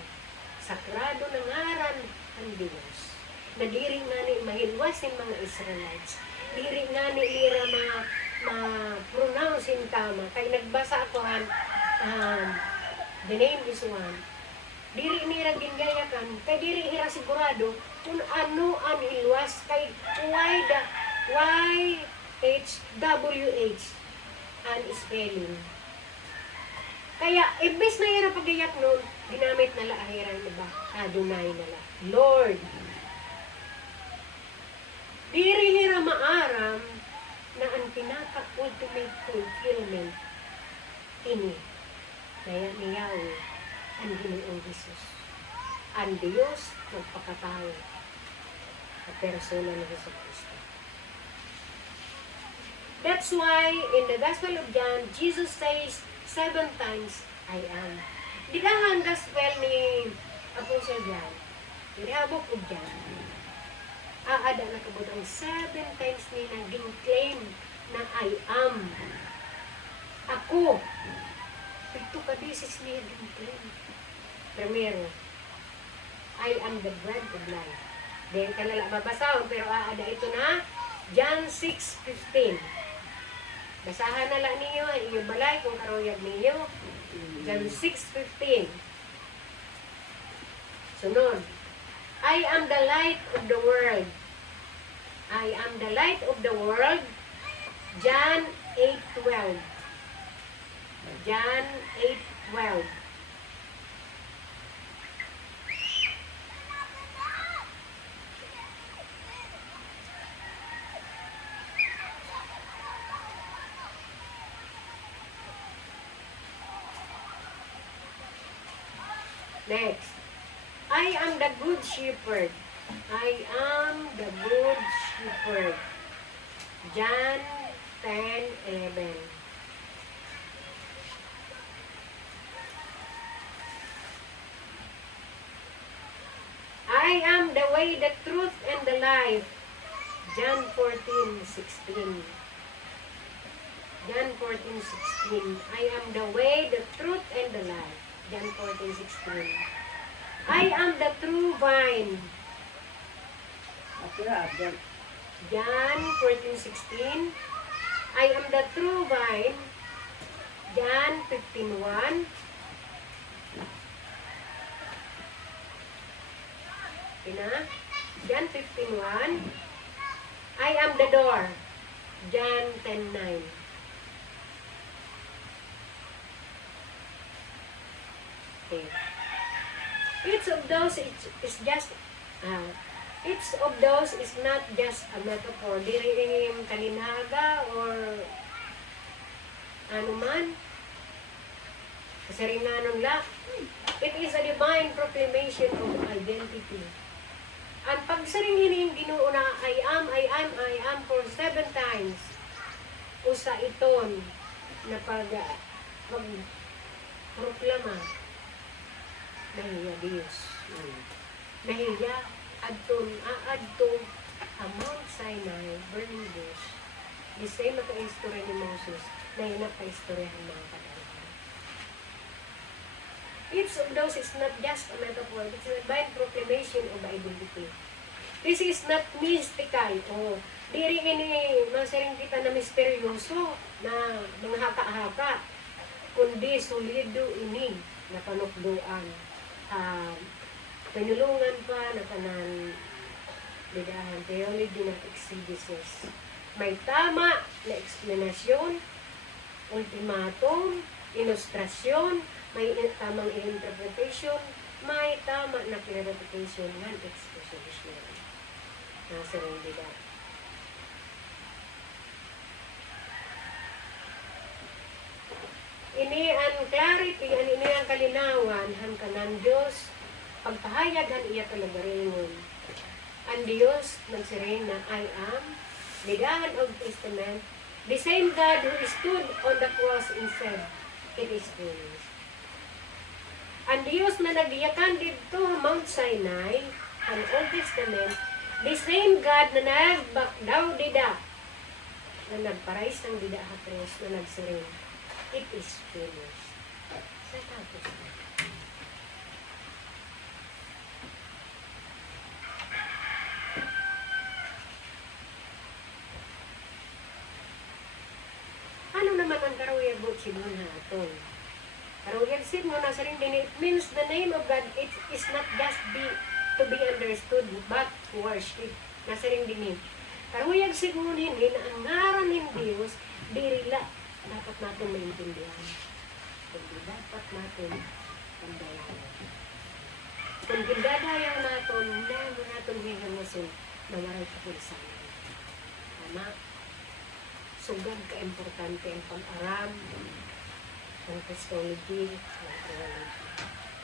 sakrado na ngaran ang Diyos. Na diri nga ni mahilwasin mga Israelites. Diri nga ni ira ma-pronounce in tama. Kaya nagbasa ako the name is one. Diri nira gingayakan, kay diri ira sigurado kung ano ang hilwas, kay YHWH ang spelling. Kaya, imbes na ira pagayak nun, ginamit nala ahiran na ba? Adonai nala. Lord. Diri ira maaram na ang pinaka-ultimate fulfillment ini. Kaya ni Yahweh ang Ginoong Jesus. Ang Diyos magpakatao sa persona ni Jesus Cristo. That's why in the Gospel of John, Jesus says 7 times, I am. Di ka ang Gospel ni Apostle John, nirabok ko John, aada na kabut ang 7 times nila gin-claim na I am. Ako. Ito ka disis niya gin-claim. Primero, I am the bread of life. Then kalala babasahon, pero aada ito na John 6:15. Basahan na lang ninyo ang inyong balay kung karuyag ninyo. John 6:15. Sunod, I am the light of the world. I am the light of the world. John 8:12. John 8:12. Next, I am the good shepherd. I am the good shepherd. John 10:11. I am the way, the truth, and the life. John 14:16. John 14:16. I am the way, the truth, and the life. John 14:16. I am the true vine. John 14:16. I am the true vine. John 15:1. John 15:1. I am the door. John 10:9. Okay. Each of those is just each of those is not just a metaphor. Diri kalinaga or ano man. Kasi rin la. It is a divine proclamation of identity. Ang pagsaring hining Ginoo na I am for 7 times. Usa iton na proklama. Nahiya Diyos. Nahiya adto a Mount Sinai, burning bush. The same na ka-istorya ni Moses, nahiya ka-istoryahan mga kadalahan. Each of those is not just a metaphor, it's a divine proclamation of identity. This is not mystical. Diri ini masaring kita na misteryoso na mga haka-haka, kundi solido ini na panukduan. Pinulungan pa na kanan lidahan theology na exegesis. May tama na eksplanasyon, ultimatum, ilustrasyon, may tamang interpretation, may tama na clarification ng exposition. Nasa rin dida. Ini ang clarity, ini ang kalinawan, han kanan Diyos, pagpahayag han iya kalagaringon. Ang Diyos nagsirin na I am, Lidahan of Testament, the same God who stood on the cross and said, it is finished. Ang Diyos na nagiyakan dito Mount Sinai, ang Old Testament, the same God na nagbak daw dida, na nagparais ng dida hatros, na nagsirin, it is finished. Sa tapos na. Ano naman ang karuyag mo sinon naton? Karuyag sin mo nasa rin din, it means the name of God, it is not just to be understood, but to worship. Nasa rin din. Karuyag sin mo hindi na ang ngaran ng Diyos, dirila, dapat natin maintindihan. Kundi dapat natin pandayan. Kung gindadayaw natin, na natin hihangasin na maray kapulisan. Tama? Sugad ka-importante ang pag-aram ng Christology, ng theology,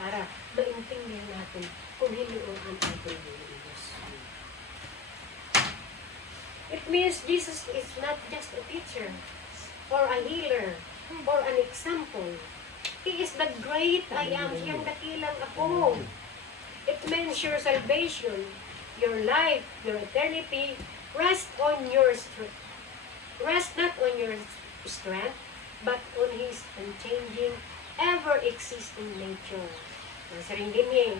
para maintindihan natin kung hindi ang ating Diyos. It means Jesus is not just a teacher, or a healer, or an example. He is the great I am, siyang dakilang ako. It means your salvation, your life, your eternity, rest on your strength. Rest not on your strength, but on His unchanging, ever-existing nature. Nasa rin din niya.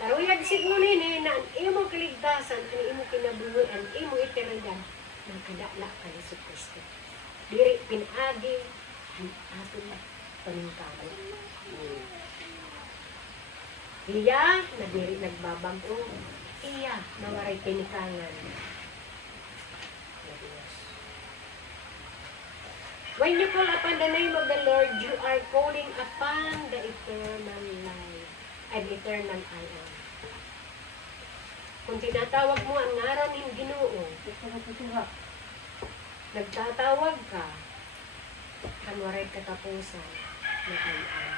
Karuyag sigmunin na ang imong kaligtasan, ang imong kinabuhi, ang imong eternidad, ng kadala ka ni Kristo. Diri pinagi, ang atong paningkabo. Iya, na diri nagbabago. Iya, na waray tinikangan. When you call upon the name of the Lord, you are calling upon the eternal life and eternal I am. Kung tinatawag mo ang ngaran ng Ginoo, nagtatawag ka, kanwaray katapusan na I am.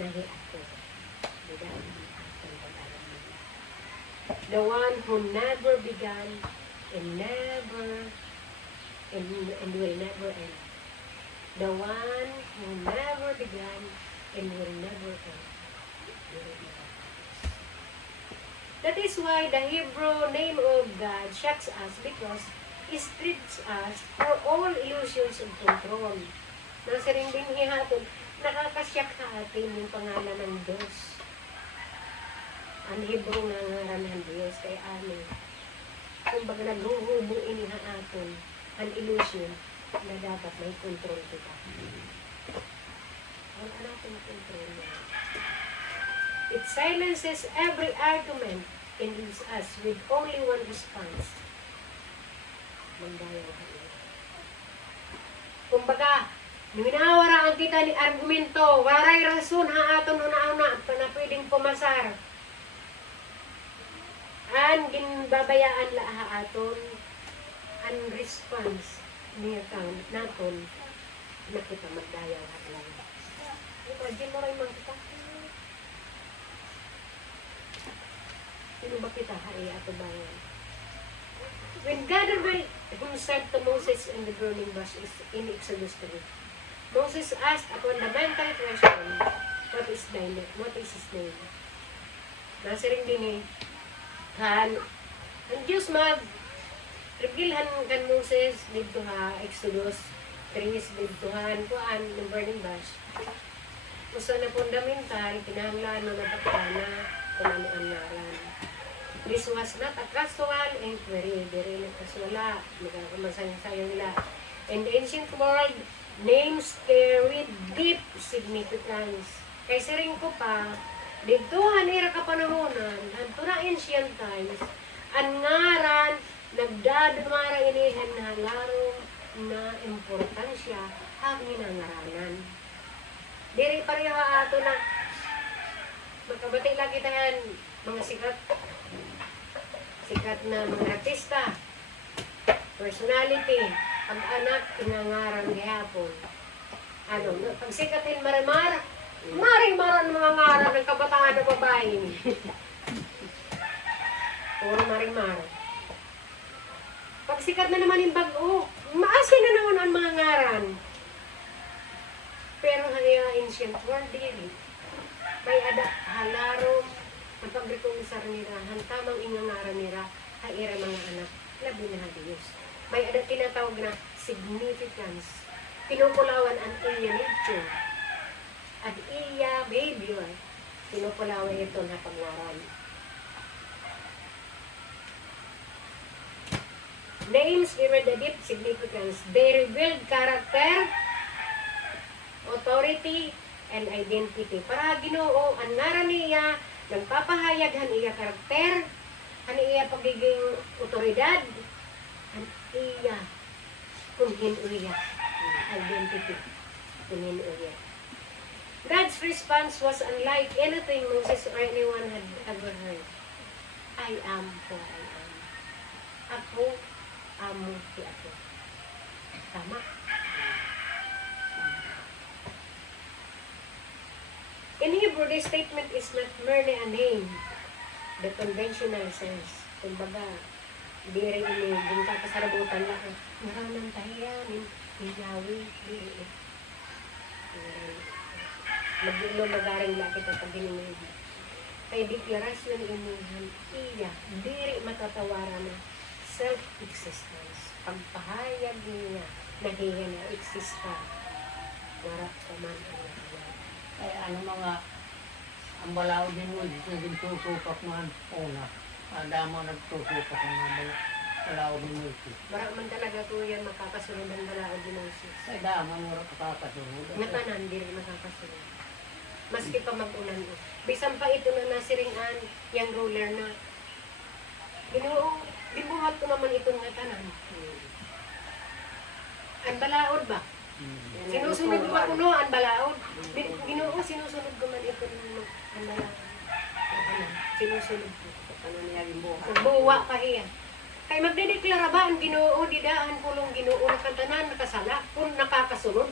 Nahi ako. The one who never began and will never end. The one who never began and will never end. That is why the Hebrew name of God shocks us because it strips us for all illusions of control. Nasa rin din hihatod, nakakasyak sa atin yung pangalan ng Diyos. Ang Hebrew nga ngaran ng Diyos kay amin. Kung baga naghuhubo iniha aton ang illusion na dapat may control kita. Wala natin control na. It silences every argument and leaves us with only one response. Magdayaw kami. Kung baga, minawaraan kita ni argumento, waray rason ha aton una-una pa na pwedeng pumasar. Ang ginbabayaan la ha aton ang response niya kang naton na kita magdayaw at lang. Imagine mo rin mga kita. Sino ba kita hai ato bayan? When God revealed Himself to Moses in the burning bush in Exodus 3, Moses asked a fundamental question, what is his name? Nasa rin din eh, ang Diyos revealhan kan Moses dito ha, Exodus 3 dito han, kuan, ng burning bush. Usa na fundamental, kinahanglan mo na pagkana kung ano ang ngaran. This was not a casual inquiry, diri na kaswala, magkakamasang-sayang nila. In the ancient world, names carried deep significance. Kay siring ko pa, dito hanira ka panahonan, hanto na ancient times, ang ngaran, nagdadumara inihan na larong na importansya, ang ngaranan. Diri pareho ato na magkabati lang kita yan, mga sikat na mga artista, personality, pag-anak, inangaran gihapon. Ano, pag sikatin marimar, maring-maran mga ngaran ng kabataan na babae. Puro marimar. Pag sikat na naman yung bago, maasin na naman ang mga ngaran. Pero hanya ancient world din. May ada halarom, ang pagrekonisar nila, hantamang ingangaran nila, haira mga anak, labi na Diyos. May ada tinatawag na significance. Pinupulawan ang iya nature. At iya baby, pinupulawan ito na pagwaran. Names given the deep significance. They revealed character, authority, and identity. Para Ginoo, ang ngaran niya, nagpapahayag han iya karakter, han iya pagiging otoridad, han iya kunhin iya identity, kunhin iya. God's response was unlike anything Moses or anyone had ever heard. I am who I am. Ako, amo si ako. Tama. In Hebrew, this statement is not merely a name, the conventional sense. Kumbaga, di rin iniging kakasarabutan lang. Maraming tahiyan, Yahweh, di. Magdulo magaring lang kita pag ginimig. Kay deklarasyon inihan, iya, diri matatawaran na self-existence. Pagpahayag niya, nahiya na eksista. Warap ka man ang nahiya. Ay ano mga ang balaw din mo dito din tusupak man una. Ada mo nagtusupak ng mga balaw din mo dito. Marak man talaga ko yan makakasunod ang balaod ni Moses. Ay dama mo ra kapakasunod. Natanan, di rin makakasunod. Maski pa mag-unan ko. Bisan pa ito na nasiringan, yung ruler na. Ginoo, dibuhat ko naman itong natanan. Ang balaod ba? Sinusunod ko ba kuno ang balaod? Ginoo, sinusunod ko man ito ang balaod. Sinusunod ko. Ano niya yung buhay? Buwa pa iya. Kay magdedeklara ba ang Ginoo, didaan pulong Ginoo na kantanan nakasala kung nakakasunod?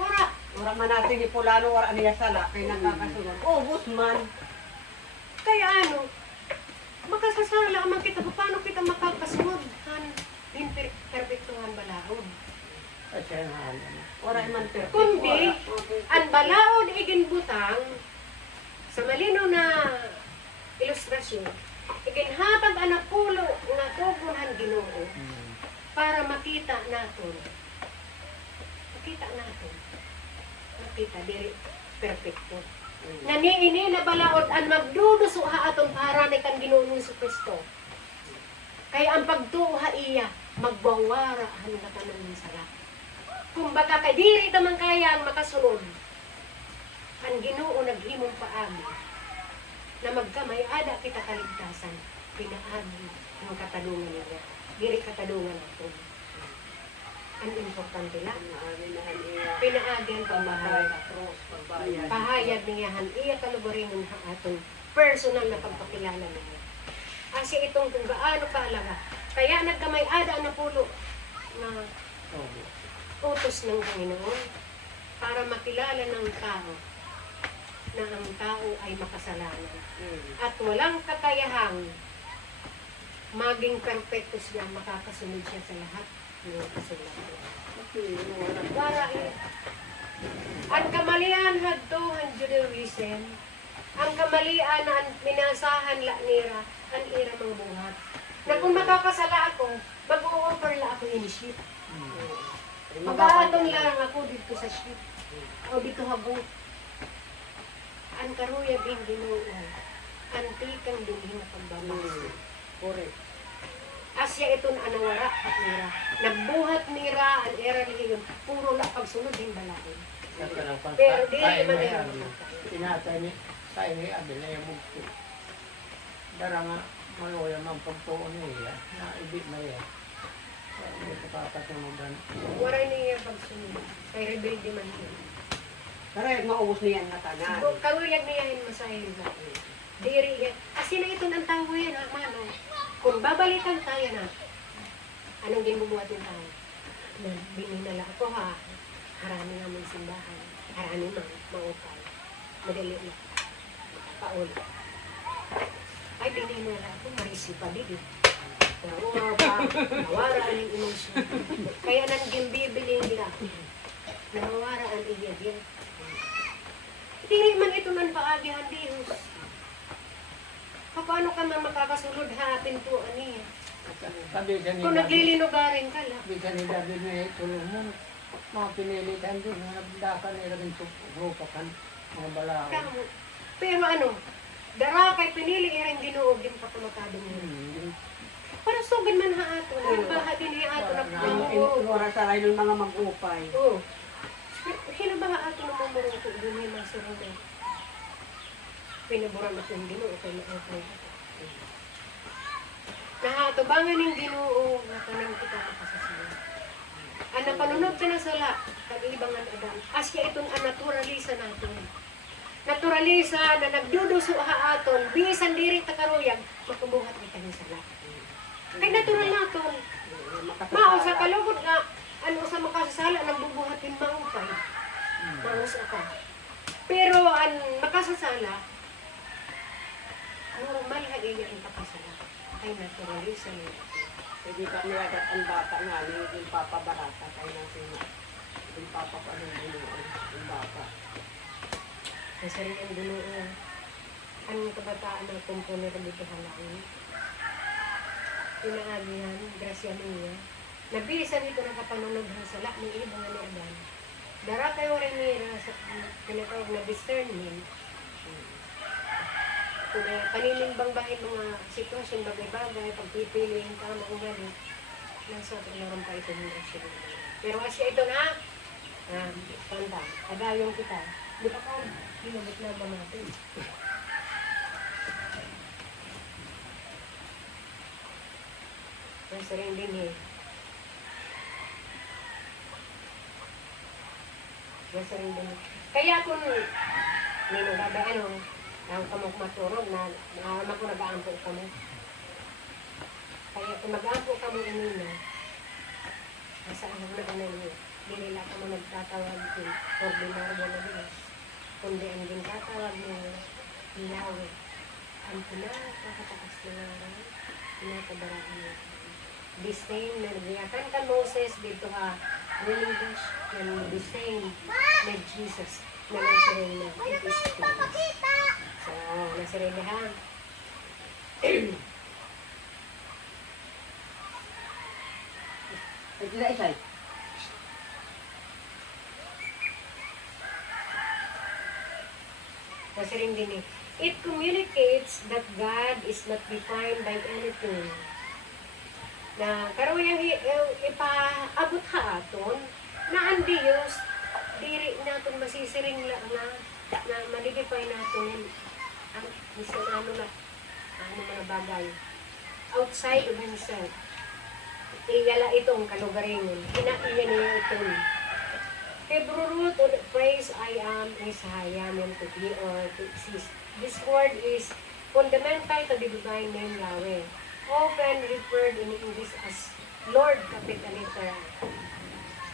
Wala. Wala man natin ipulano, wala niya sala, kay nakakasunod. Ubus man. Kaya ano, makasasala man kita, paano kita makakasunod? Din perfectuhan balaod. Kasi nga ano. Wala man perfect. Kundi, ang balaod iginbutang sa malino na ilustrasyon, iginhatag ang pulo nga tugunan Ginoo para makita naton. Makita naton. Makita diri perfecto. Naniini na balaod ang magduduso ha atong para ni kan Ginoo ni Kristo. Kaya ang pagtuha iya magbawara ang katanan ng sala. Kumbaga kay diri ta man kaya ang makasunod. Ang Ginoo naghimong paagi na magkamay ada kita kaligtasan pinaagi ang katanungan niya. Diri katanungan nato. Ang importante lang. Pinaagi ang pamahayag. Pahayag niya han iya kaluburin ng atong personal na pagpakilala niya. Kasi itong kung gaano kahalaga. Kaya nagkamay ada na pulo na utos ng Panginoon para makilala ng tao na ang tao ay makasalanan. At walang kakayahang maging perfecto siya, makakasunod siya sa lahat ng kasalanan. Para ang kamalian hadto ang Judaism, ang kamalian na minasahan la nira, ang ira mga buhat. Na kung makakasala ako, mag-o-offer la ako in ship. Mag-aatong lang ako dito sa ship. O dito habot. Ang karuya din Ginoo, antikang dinhi na pagbabago. Correct. Asya ito na anawara at nira. Nagbuhat nira ang era niyon, puro na pagsunod din balaod. Pero di naman ay makakaya. Tinatay ni tayo ni Abel na yung mugto. Dara nga maluya mang pagtuon niya na ibig na yan. Hindi ko kakasunugan. Waray niya pagsunod. Kay rebelde man yun. Pero maubos niyan na tanan. Karuyag niya masahin ba? Diri yan. Kasi na ito ang tao yan, ha, mano. Kung babalikan tayo na, anong ginubuhatin tayo? Na bininala ako, ha. Harami nga may simbahan. Harami man, maupay. Madali na. Paul. Ay, bininala ako, marisi pa din. Oo, pa. Nawaraan yung emosyon. Kaya nang gimbibiling nila. Nawaraan iya din. Dili man ito man paagihan Diyos. Paano ka man makakasulod ha, pintuan niya? Sabi ka Kung nila, naglilinugarin ka lang. sabi ka nila, may tulong mo. Mga pinilitan din, mga dakan nila rin grupo kan, mga balaw. Kamo. Pero ano, dara kay pinili irang Ginoo din patumatado mo. Para sugid man ha ato, baha din niya ato na Ginoo. Inuwara sa lain ng mga mag-upay. Oo. Hinabaha ato na mamurong ko din may masarong na. Pinaburan ako yung Ginoo kay maapay. Nahatubangan ng Ginoo na tanang kita makasasala. Ang napanunod ka na sala, kag-ibangan adan. Asya itong naturalisa natin. Naturalisa na nagduduso ha aton, bisan diri ta karuyag, makabuhat kita ng sala. Kay natural naton. Mao sa kalugod nga, ano sa makasasala, nang bubuhatin maupay. Maus ka. Pero ang makasasala, normal ha iya ang pakasala. Ay naturalisa niya. Hindi ka nilagat ang bata nga, yung papabarata kay natin na. Yung papapanunuan yung bata. Kasi rin ang Ginoo. Ang kabataan na komponer dito halaan. Pinaagihan, grasya niya. Nabisan dito ng kapanunod ng sala ng ibang ni Adan. Dara kayo rin nira sa pinatawag na discernment. Kung paninimbang bahin mga sitwasyon, bagay-bagay, pagpipiliin ka, maungalit, nasa naroon pa ito ng action. Pero asya ito na, tanda, agayong kita. Di ba ka, ginamit na ba natin? Nasa rin din eh. Nasa rin din eh. Kaya kung, ninong ano, ang kamok maturog na ako nag-aampo kamo. Kaya kung nag-aampo kamo inina, nasa ano na niyo, di nila kamo nagtatawag din, ordinaryo na Diyos. Kundi ang gintatawag mo, Yahweh. Ang pinakatakas na nga, pinakabaraan mo. This name na nagiyakan ka Moses dito ha, willing Diyos na this name na Jesus na nagsirin na it is Christ. So, nasa rin ha. Ay, sila isay. Nasa rin din eh. It communicates that God is not defined by anything. Na karon yung ipaabot ha aton na ang Diyos diri naton masisiring lang na ma-define naton ang isang ano mga bagay outside of himself. Iyala itong kalugaringon. Iya niya itong Hebrew root of the phrase I am is hayaman to be or to exist. This word is fundamental to the divine name Yahweh, often referred in English as Lord capital letter.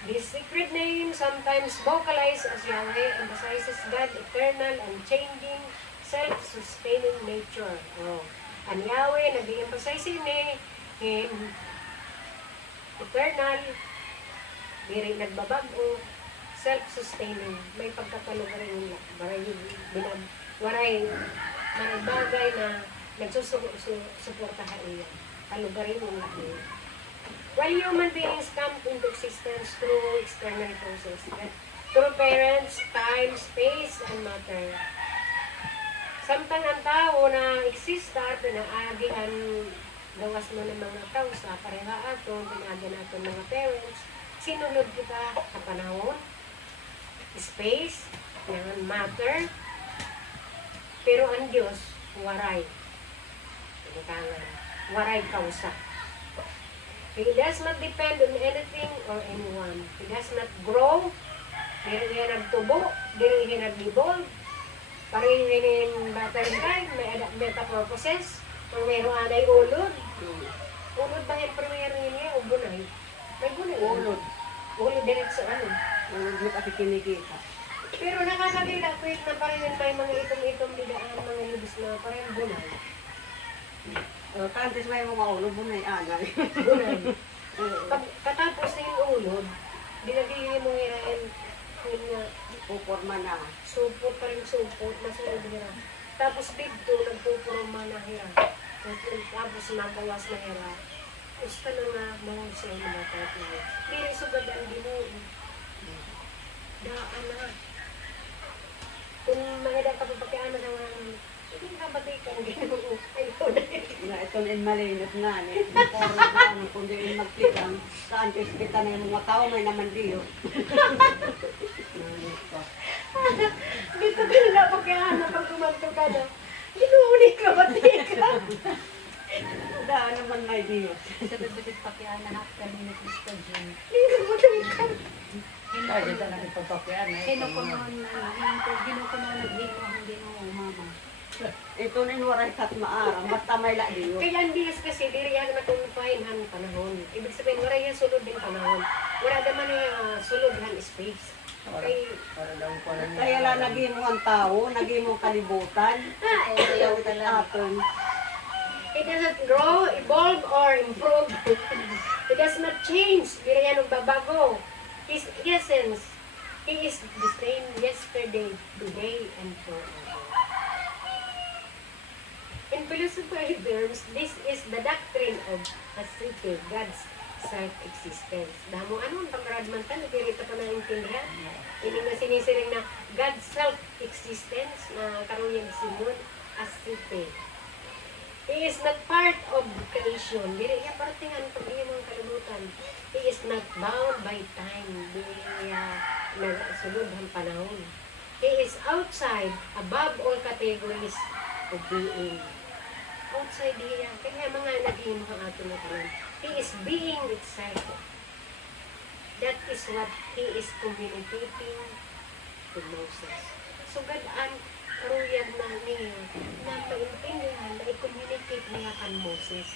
This secret name, sometimes vocalized as Yahweh, emphasizes God's eternal, unchanging, self-sustaining nature. Ang Yahweh, nag-emphasize ini Him, eternal, diri nagbabago, self-sustaining, may pagkakalugarin lang, waray bagay na nagsusuporta ka iya. Kalugarin mo lang iya. While human beings come into existence through external process, through parents, time, space, and matter. Samtang ang tao na eksista at naagihan gawas mo ng mga kausa, pareha ato, pinagyan nato mga parents, sinunod kita sa panahon, space, ng matter, pero ang Diyos, waray. Waray kausa. He does not depend on anything or anyone. He does not grow. Dili niya nagtubo, dili niya nag-evolve. Pareho yung butterfly, may metamorphosis, kung mayroon anay ulod. Ulod ba yung primero niya o bunay? May bunay. Ulod. Ulod din sa ano. Ulod mo kasi kinikita. Pero nakakabila ko na pareho may mga itom-itom bidaan, mga lubis na pareho bunay. Kantes may mga ulod mo na yung anay. Bunay. Katapos na yung ulod, dinagiging mo hirain yung nga, Puporma na. supot pa rin supot, masunod hira. Tapos dito, nagpupuruma na hira. Tapos nagawas na hira. Gusto na nga, mga siya yung mga tatay. Pero sugad ang dinuon. Daan na. Kung mga daan kapapakiaan na mga hindi ka batikan, gano'n. Ayun. Na ito in malinot na. Puporma na. Kung di magkitang. Kantes kita na yung mga tao may naman diyo. Dito ka na pakiaan na pag kumanto ka na. Ginuulit ka batikan. Daan naman may diyo. Sa bibitit pakiyan na hapkan ni Cristo Jun. Hindi ka batikan. Kaya dito na ipapakyan eh. Kinukunon na, ginukunon na gino, hindi mo mama. Ito na yung waray kat maarang. Basta may la diyo. Kaya ang dias kasi, diri yan na confinehan panahon. Ibig sabihin, wala yan sulod din panahon. Wala naman yung sulodhan space. Kay, Para daw ko lang. Kaya lang naging mo ang tao, naging mo kalibutan. Ayaw talaga. Aton. it doesn't grow, evolve, or improve. It does not change. Diri yan nagbabago. His essence, He is the same yesterday, today, and forever. In philosophy terms, this is the doctrine of Asiti, God's self-existence. Damo ano ang pagkaradman ka, nagirita pa na intindihan. Ini nga sinisiring na God's self-existence na karuyag simon, Asiti. He is not part of creation. Dili niya partihan pag iya mga kalibutan. He is not bound by time. Dili niya nagsulod ang panahon. He is outside, above all categories of being. Outside niya. Kaya mga naging mga ato na kanan. He is being itself. That is what he is communicating to Moses. So, gadaan, karuyag na niya, na maintindihan, na i-communicate niya kan Moses.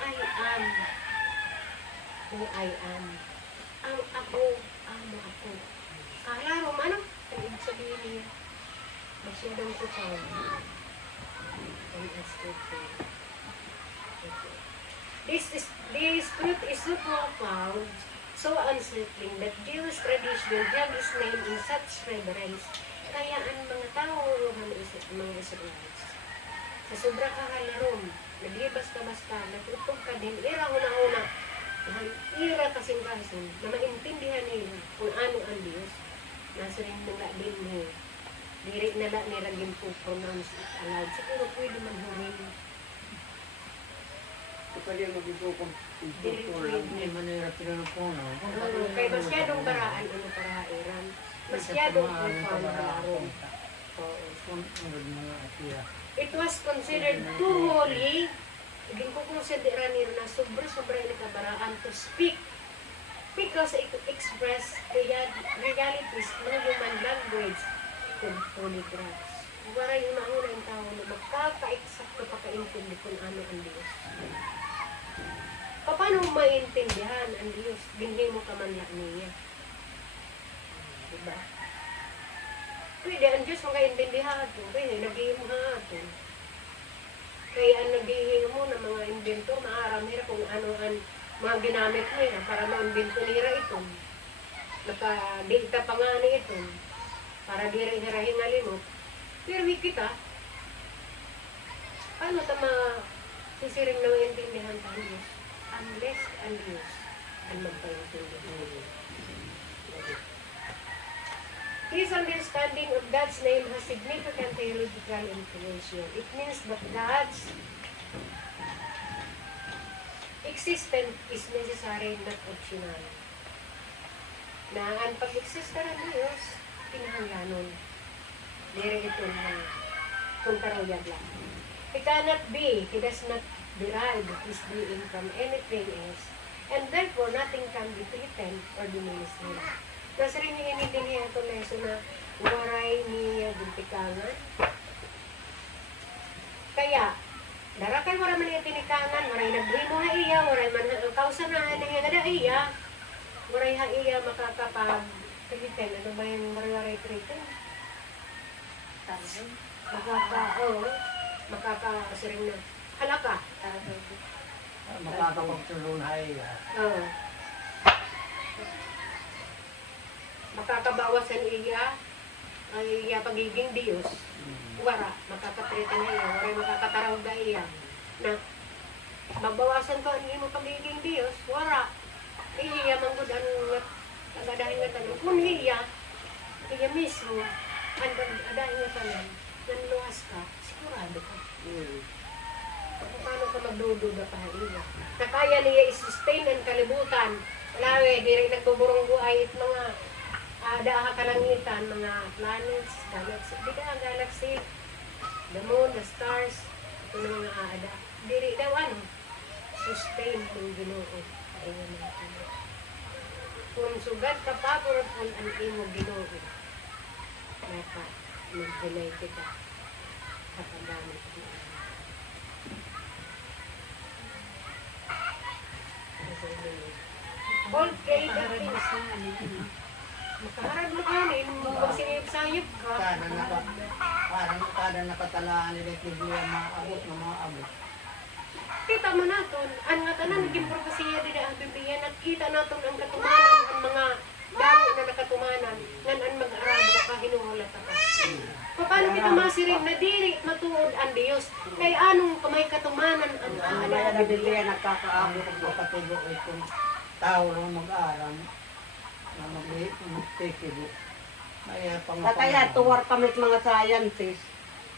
I am who I am. Ang ako, amo ako. Kalaro, ano? Ang ibig sabihin niya, masyadong total. And as this truth is so profound, so unsettling that Jewish tradition held his name in such reverence. Kaya ang mga tao, mga Israelites, sa sobra kahalarom, naglibas ka basta, nagutog ka din, ira una-una, ira kasing-kasing, na maintindihan nila kung ano ang Diyos, nasa rin nila din niya. Diri nila niragin po pronounce it aloud. Siguro pwede man hurin. Ito pa rin magigukong Dili pwede. Hindi man nila pinupuno. Kaya masyadong baraan ano para iran. Masyadong profound laro. Oo. Mga atiya. It was considered too holy. Igin ko consideran nila na sobra-sobra yung kabaraan to speak because it express realities ng human language with polygraphs. Wala yung nauna yung tao na magkaka-eksakto pakaintindi kung ano ang Diyos. Paano maintindihan ang Diyos? Binhi mo kamanla niya. Diba? Pwede ang Diyos makaintindihan ito. Pwede, nagihim ha ito. Kaya ang nagihim mo ng mga inventor, maaramira kung ano ang mga ginamit nila para ma-invento nila ito. Naka-data pa nga na ito. Para di rin hirahingalin mo. Pero kita, paano ito sisiring na maintindihan sa Diyos? Unless ang Diyos ang magpaintindihan. His understanding of God's name has significant theological implication. It means that God's existence is necessary, not optional. Na ang pag-exist ka ng Diyos, pinahangganon. Dere ito na kung karuyag lang. He cannot be, he does not derive his being from anything else, and therefore nothing can be threatened or diminished him. Kasi rin yung din niya ito leso na waray niya gintikangan. Kaya, darakay wala man niya tinikangan, waray nagbrimo ha iya, waray man ang kausanahan na nga iya. Waray ha iya makakapag, kagitin, ano ba yung waray treated? Makakasiring na. Halaka. Makakapagtulunay. Oo. Makakabawasan iya ang iya pagiging Diyos. Wara, makakatrita na iya. Wara, makakatarang na iya. Na, mabawasan ko ang imo pagiging Diyos. Wara. Iya, manggod ang agadahin nga tanong. Kung iya mismo, ang agadahin nga tanong, nanluwas ka, sigurado ka. Paano ka magdududa pa iya? Na kaya niya i-sustain ang kalibutan. Wala di rin nagbuburong buhay at mga daaha kalangitan, mga planets, galaxy, di ka galaxy, the moon, the stars, ito na mga aada. Diri daw ano, sustain ng Ginoo. Ayun natin. Kung sugat ka pa, kung ang imo Ginoo, dapat mag-delay kita kapag gamit mo. All created things. Makaharap mo kanin, kung sinayop-sayop ka. Parang kada nakatalaan nila Biblia maabot ng mga abot. Kita mo naton, ang nga tanan naging propesiya din ang Biblia, nakita naton ang katumanan, ang mga damo na nakatumanan, ngan ang mag-arabo ka, hinuhulat ka. Paano kita masiring na diri matuod ang Diyos? Kay anong kamay katumanan ang Ano ala? yung Biblia nagkakaabot Ang makatubo ay kung tao lang mag-aram na magtikibo. Kaya tuwar kami mga scientists.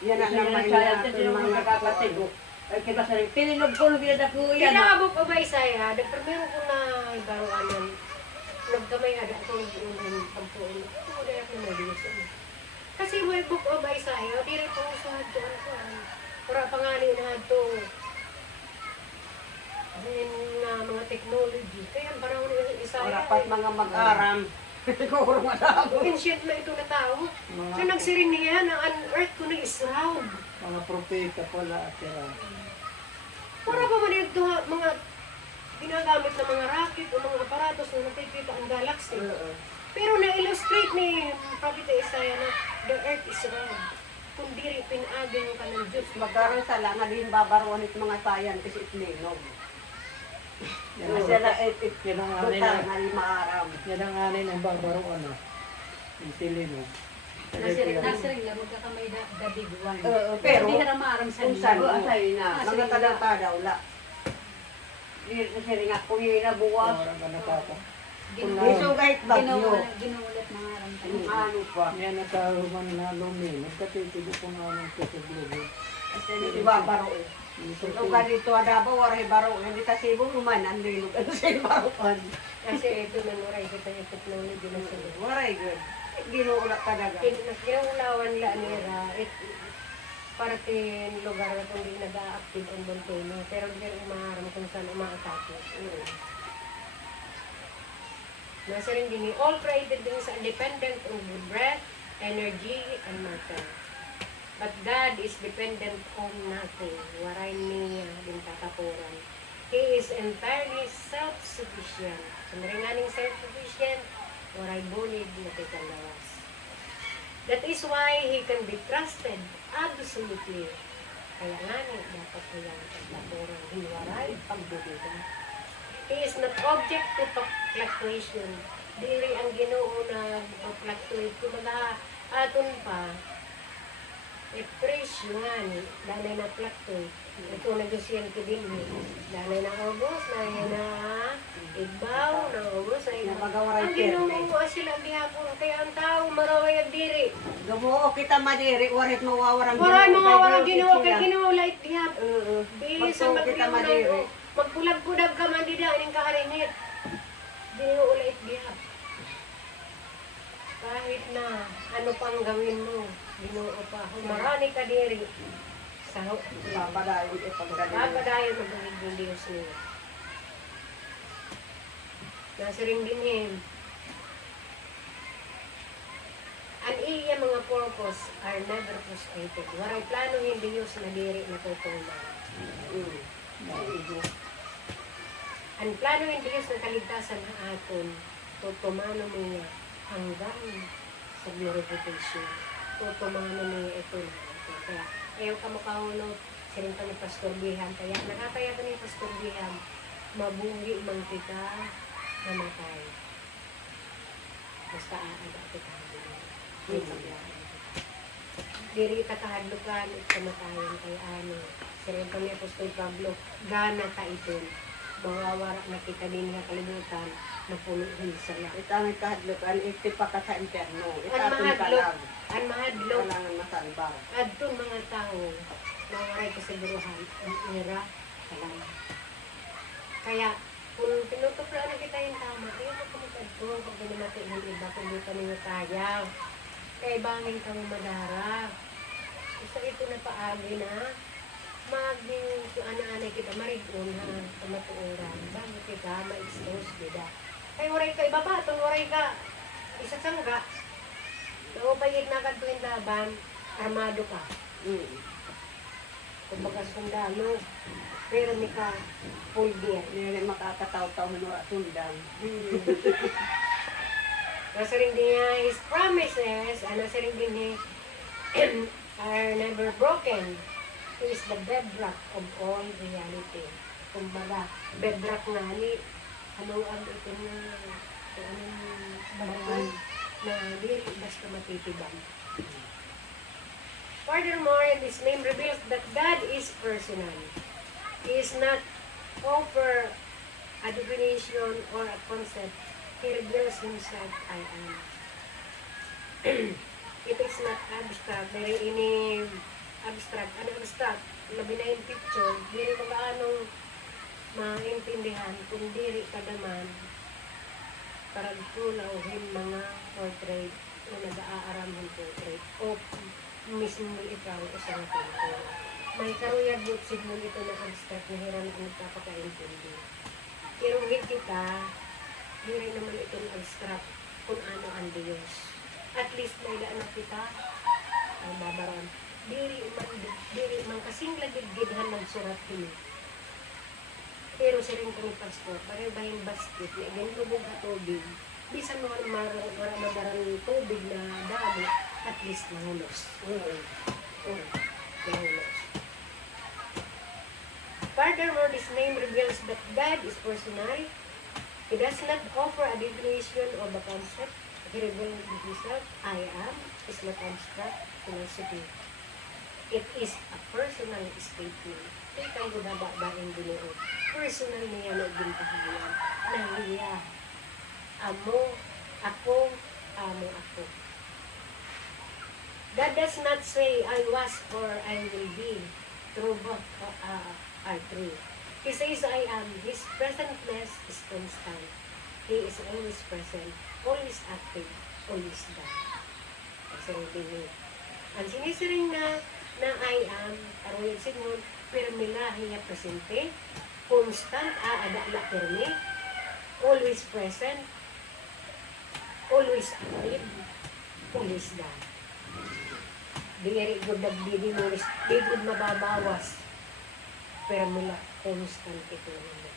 Yan ang naman natin mga nakakatigo. Ay kita sa rin, tininog ko nung pinadako yan. Kinaabot ko ba Isaya? Nagprimero ko na ibaruanan. Nagkamay ada ko ng pampuin. Ito na ako na Diyos. Kasi may book of Isaiah, di rin po sa hadto ako. Para pangani na hadto. Mga technology. Kaya ang panahon ni Isaiah. Rapat mga mag-aram. Siguro madamo. Ancient na ito na tao. So nagsiring niya na ang earth ko na is round. Mga propeta pala at Para pa man ito mga ginagamit na mga rocket o mga aparatos na nakikita ang galaxy. Pero na-illustrate ni Prophet Isaiah na the earth is round. Kung diri pinagin ka ng Diyos. Magkaroon sa lang, din babaruan ito mga scientists itlinog. Kasi na yan ang anay butal na na maaram. yan ang anay ng babaruan na yung tilinog. Nasiring lang, magkakamay na dabiguan. Pero, hindi ka na maaram sa kung saan, libo. asay na, mga talata daw la. Di kasi rin nga, kung yung inabuwas, Parang ka nakaka. iso kahit bagyo. Ginuulat mga aram ka. Yung ano pa. Yan ang karuman na lumi. Nagkatitigo ko na ng sa globo. Kasi hindi babaro eh. Ito ka dito, adabo, waray baro. Hindi kasi mo naman, ang linog. Ano sa'yo baruan? Kasi ito na nuray kita yung technology na sila. Waray good. Ginuulat talaga. Kinulawan la nila, parte lugar na kung di nag-a-active ang volcano, pero hindi rin umaharap kung saan umaatake. Nasa rin din all created things are dependent on the breath, energy, and matter. But God is dependent on nothing. Waray niya din tatapuran. He is entirely self-sufficient. So, maringaning self-sufficient, waray bulig na kitalawas. That is why He can be trusted absolutely. Kaya nga niya, dapat kayang tatapuran. Hiwaray pagdudugan. He is not object to fluctuation. Diri ang Ginoo na fluctuate. Kung mga aton pa, presyo nga ni, danay na fluctuate. Ito nag-usyan ko din ni. Danay na ubos, danay na igbaw, na ubos, ay Napagawaray ang Ginoo mo sila bihapon. Kaya ang tao maraway ang diri. Gumuo kita madiri, warit mawawarang Waray mawawalang Ginoo Ginoo. kay Ginoo light bihapon. Bisa Magtuo kita madiri. magdiunan mo. Magpulag-pulag ka man dida, ining kaharingit. Ginoo ulit bihap. Kahit na ano pang gawin mo, Ginoo pa. Marani ka diri. Sa Papadayon ipagdali. pagkadayon magawin ng Diyos niya. Nasa rin din Ang iya mga purpose are never frustrated. Waray plano hindi Diyos na diri natutunan. Ang plano hindi Diyos na kaligtasan ng aton, tutumano niya hanggang sa glorification. Tutumano niya ito na aton. Kaya, ayaw ka makahulot, siling ka ni Pastor Bihan. Kaya, nakataya ka ni Pastor Bihan, mabuhi mang kita namatay. Basta aada kita diri ta kahadlukan at kamatayon kay ano. Siling ka ni Pastor Pablo, gana ta ito. Mawawara na kita din nga kalimutan na puno sala. Itang kahadlukan, itipa ka sa interno. Ang Itatong ka mahadlok, lang. ang mahadlok, Kailangan masalbar. adtong mga tao, mawaray kasiguruhan, ang era, kalang. Kaya, kung tinutuplaan na kita yung tama, ayaw mo pumunta doon kung pinamati ng iba, kung di ka ninyo kaya. Kaya bangin kang madara. Isa ito na paagi na, maging ana-anay kita, marigun ha, kamatuuran. Bago kita, ma-expose kita. Kaya waray ka ibaba, itong waray ka, isa sangga. Naupayit na ka tuwing laban, armado ka. Kumbaga sundalo, pero ni ka full gear. Hindi makakataw-taw na sundan. Nasa rin din niya his promises, nasa rin din niya are never broken. He is the bedrock of all reality. Kumbaga, bedrock nga ni, anong ang ito na, anong barangan na diri basta matitibang. Furthermore, this name reveals that God is personal. He is not offer a definition or a concept. He reveals himself, I am. It is not abstract. Dari ini abstract. Ano abstract? Labi na yung picture. Diri mo gaanong maintindihan kung diri ka naman para tulawin mga portrait o nag-aaram ng portrait o mismo ikaw o sa pintura. May karuyabot signal ito na abstract na hiram ang nagpapakaintindi. Pero kita, diri naman ito ng abstract kung ano ang Diyos. At least may daan na kita ang babaran. Diri man kasing lagigidhan ng surat kini. Pero sa rin kong pastor, pareho ba yung basket na ganlubog na tubig, bisan mo wala madarang tubig na dami, at least mahulos. Mahulos. Furthermore, this name reveals that God is personal. He does not offer a definition of a concept. He reveals himself, I am, is not abstract philosophy. It is a personal statement. Kaya kayo bababa-bain binuod. Personal niya na gintahayan. Nahiya. Amo, ako, amo ako. God does not say, I was or I will be. True both are true. He says, I am. His presentness is constant. He is always present, always active, always done. Kasi hindi. Ang sinisiring na I am, aroy sigmund, permilahiya presente, constant, aada la permi, always present, always active, always done. Di good nagbidi mo, di good mababawas, permila, constant ito naman.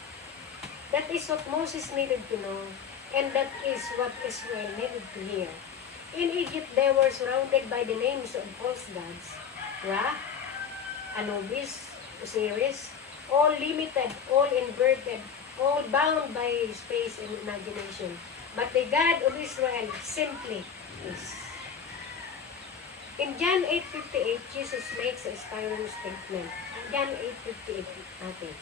That is what Moses needed to know, and that is what Israel needed to hear. In Egypt, they were surrounded by the names of false gods, Ra, Anubis, Osiris, all limited, all inverted, all bound by space and imagination. But the God of Israel simply is. In John 8:58, Jesus makes a inspiring statement. In John 8:58 natin.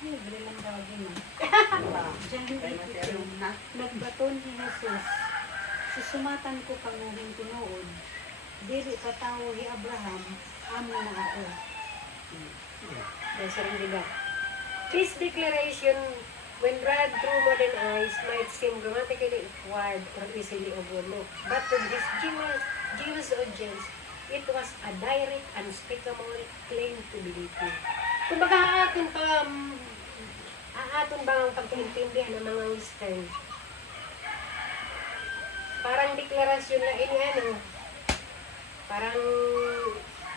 Ay, bili lang bagay na. Diyan Kaya hindi masyadong ko na. nagbaton ni Jesus. Susumatan ko kamuhing tinuod. Dili katawo ni Abraham, amo na ako. Nasa rin diba? This declaration, when read through modern eyes, might seem grammatically awkward or easily overlooked. But to this Jewish audience, it was a direct, unspeakable claim to believe. Kumbaga aton ba ang pagkaintindihan ng mga Western? parang deklarasyon na ini ano, parang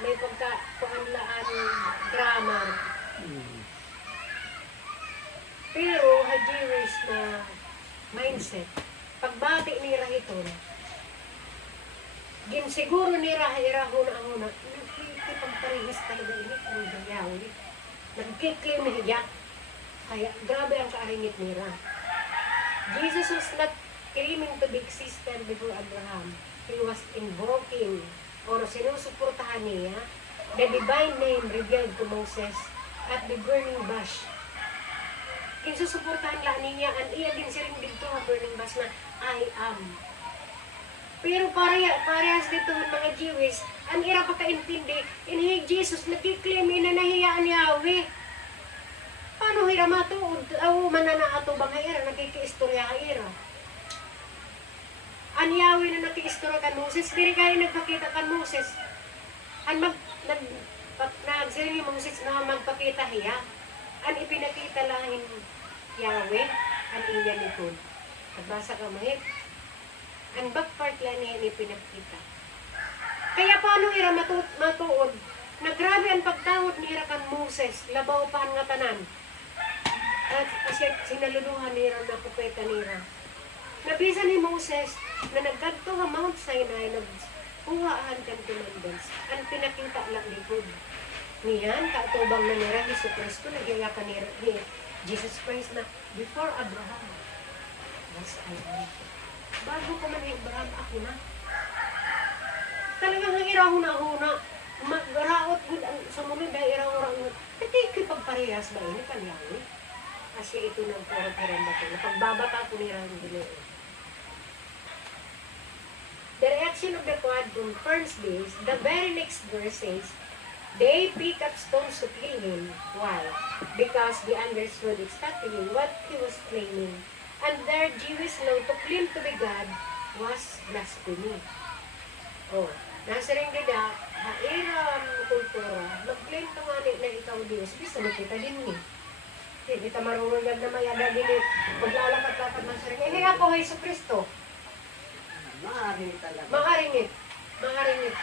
may pagkakuanlaan grammar. Pero ha Jewish na mindset, pagbati ni Rahiton, ginsiguro ni Rahiraho na ang una, nakikipagparehas talaga ini kung gayawi. Nagkiklaim na hiya. Kaya grabe ang kaaringit nila. Jesus was not claiming to be existent before Abraham. He was invoking or sinusuportahan niya the divine name revealed to Moses at the burning bush. Kinsusuportahan lang niya ang iya din siring dito ang burning bush na I am. Pero parehas dito ng mga Jewish, ang ira pagkaintindi, inhi Jesus nagkiklaim inanahiyaan ni Yahweh. Paano hira matuod? O mananaato ba nga ira, nakikiistorya ka ira? Ang Yahweh na nakiistorya kan Moses, diri kayo nagpakita kan Moses. Ang nagsiring ni Moses na magpakita hiya. Ang ipinakita lahin Yahweh, ang iya likod. Nagbasa ka mahit. Ang back part lang niya ni pinakita. Kaya paano ira matuod? Nagrabe ang pagtawad ni ira kan Moses, labaw pa ang nga tanan. At sinaluluhan nira na kupeta nira. Nabisa ni Moses na nagkadto nga Mount Sinai, nagkuhaan kan commandments. Ang pinakita lang likod. Niyan, kaatubang na nira, Jesu Cristo, nagyaya ka nira ni Jesus Christ na before Abraham was I am. Bago ko man ni Abraham, ako na. Talagang ang irahuna-huna. Magraot gud ang sumunod dahil irahuna-huna. Kasi kipagparehas ba ini kanyawi? Kasi ito ng puro-purang bato. Pagbabata ko nila ang dili. The reaction of the crowd confirms this. The very next verse says, they pick up stones to kill him. Why? Because they understood exactly what he was claiming. And their Jewish law to claim to be God was blasphemy. Oh, nasa rin gada, hairang kultura, mag-claim ka nga na ikaw Diyos, bisa na kita din ni. Hindi kita maruruyag na mayada din eh. Paglalapat-lapat ng sarili. Eh, ako, Jesu Cristo. Maaring talaga. Maaringit. Maaringit.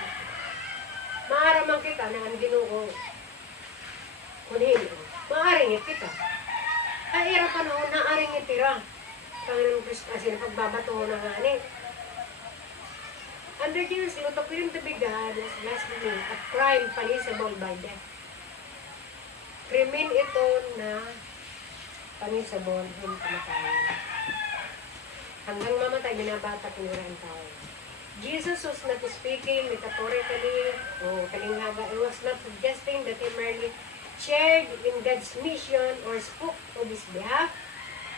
Maaraman kita na ang Ginoo kunhin. Maaringit kita. Ay, ira panahon na aringit tira. Panginoon Kristo kasi pagbabato na nga ni. Under Jewish law, to claim to be God was blasphemy, a crime punishable by death. Krimen ito na punishable yung kamatayan. Hanggang mamatay, binabatak nila ang tao. Jesus was not speaking metaphorically o kalinghaga. He was not suggesting that he merely shared in God's mission or spoke on his behalf.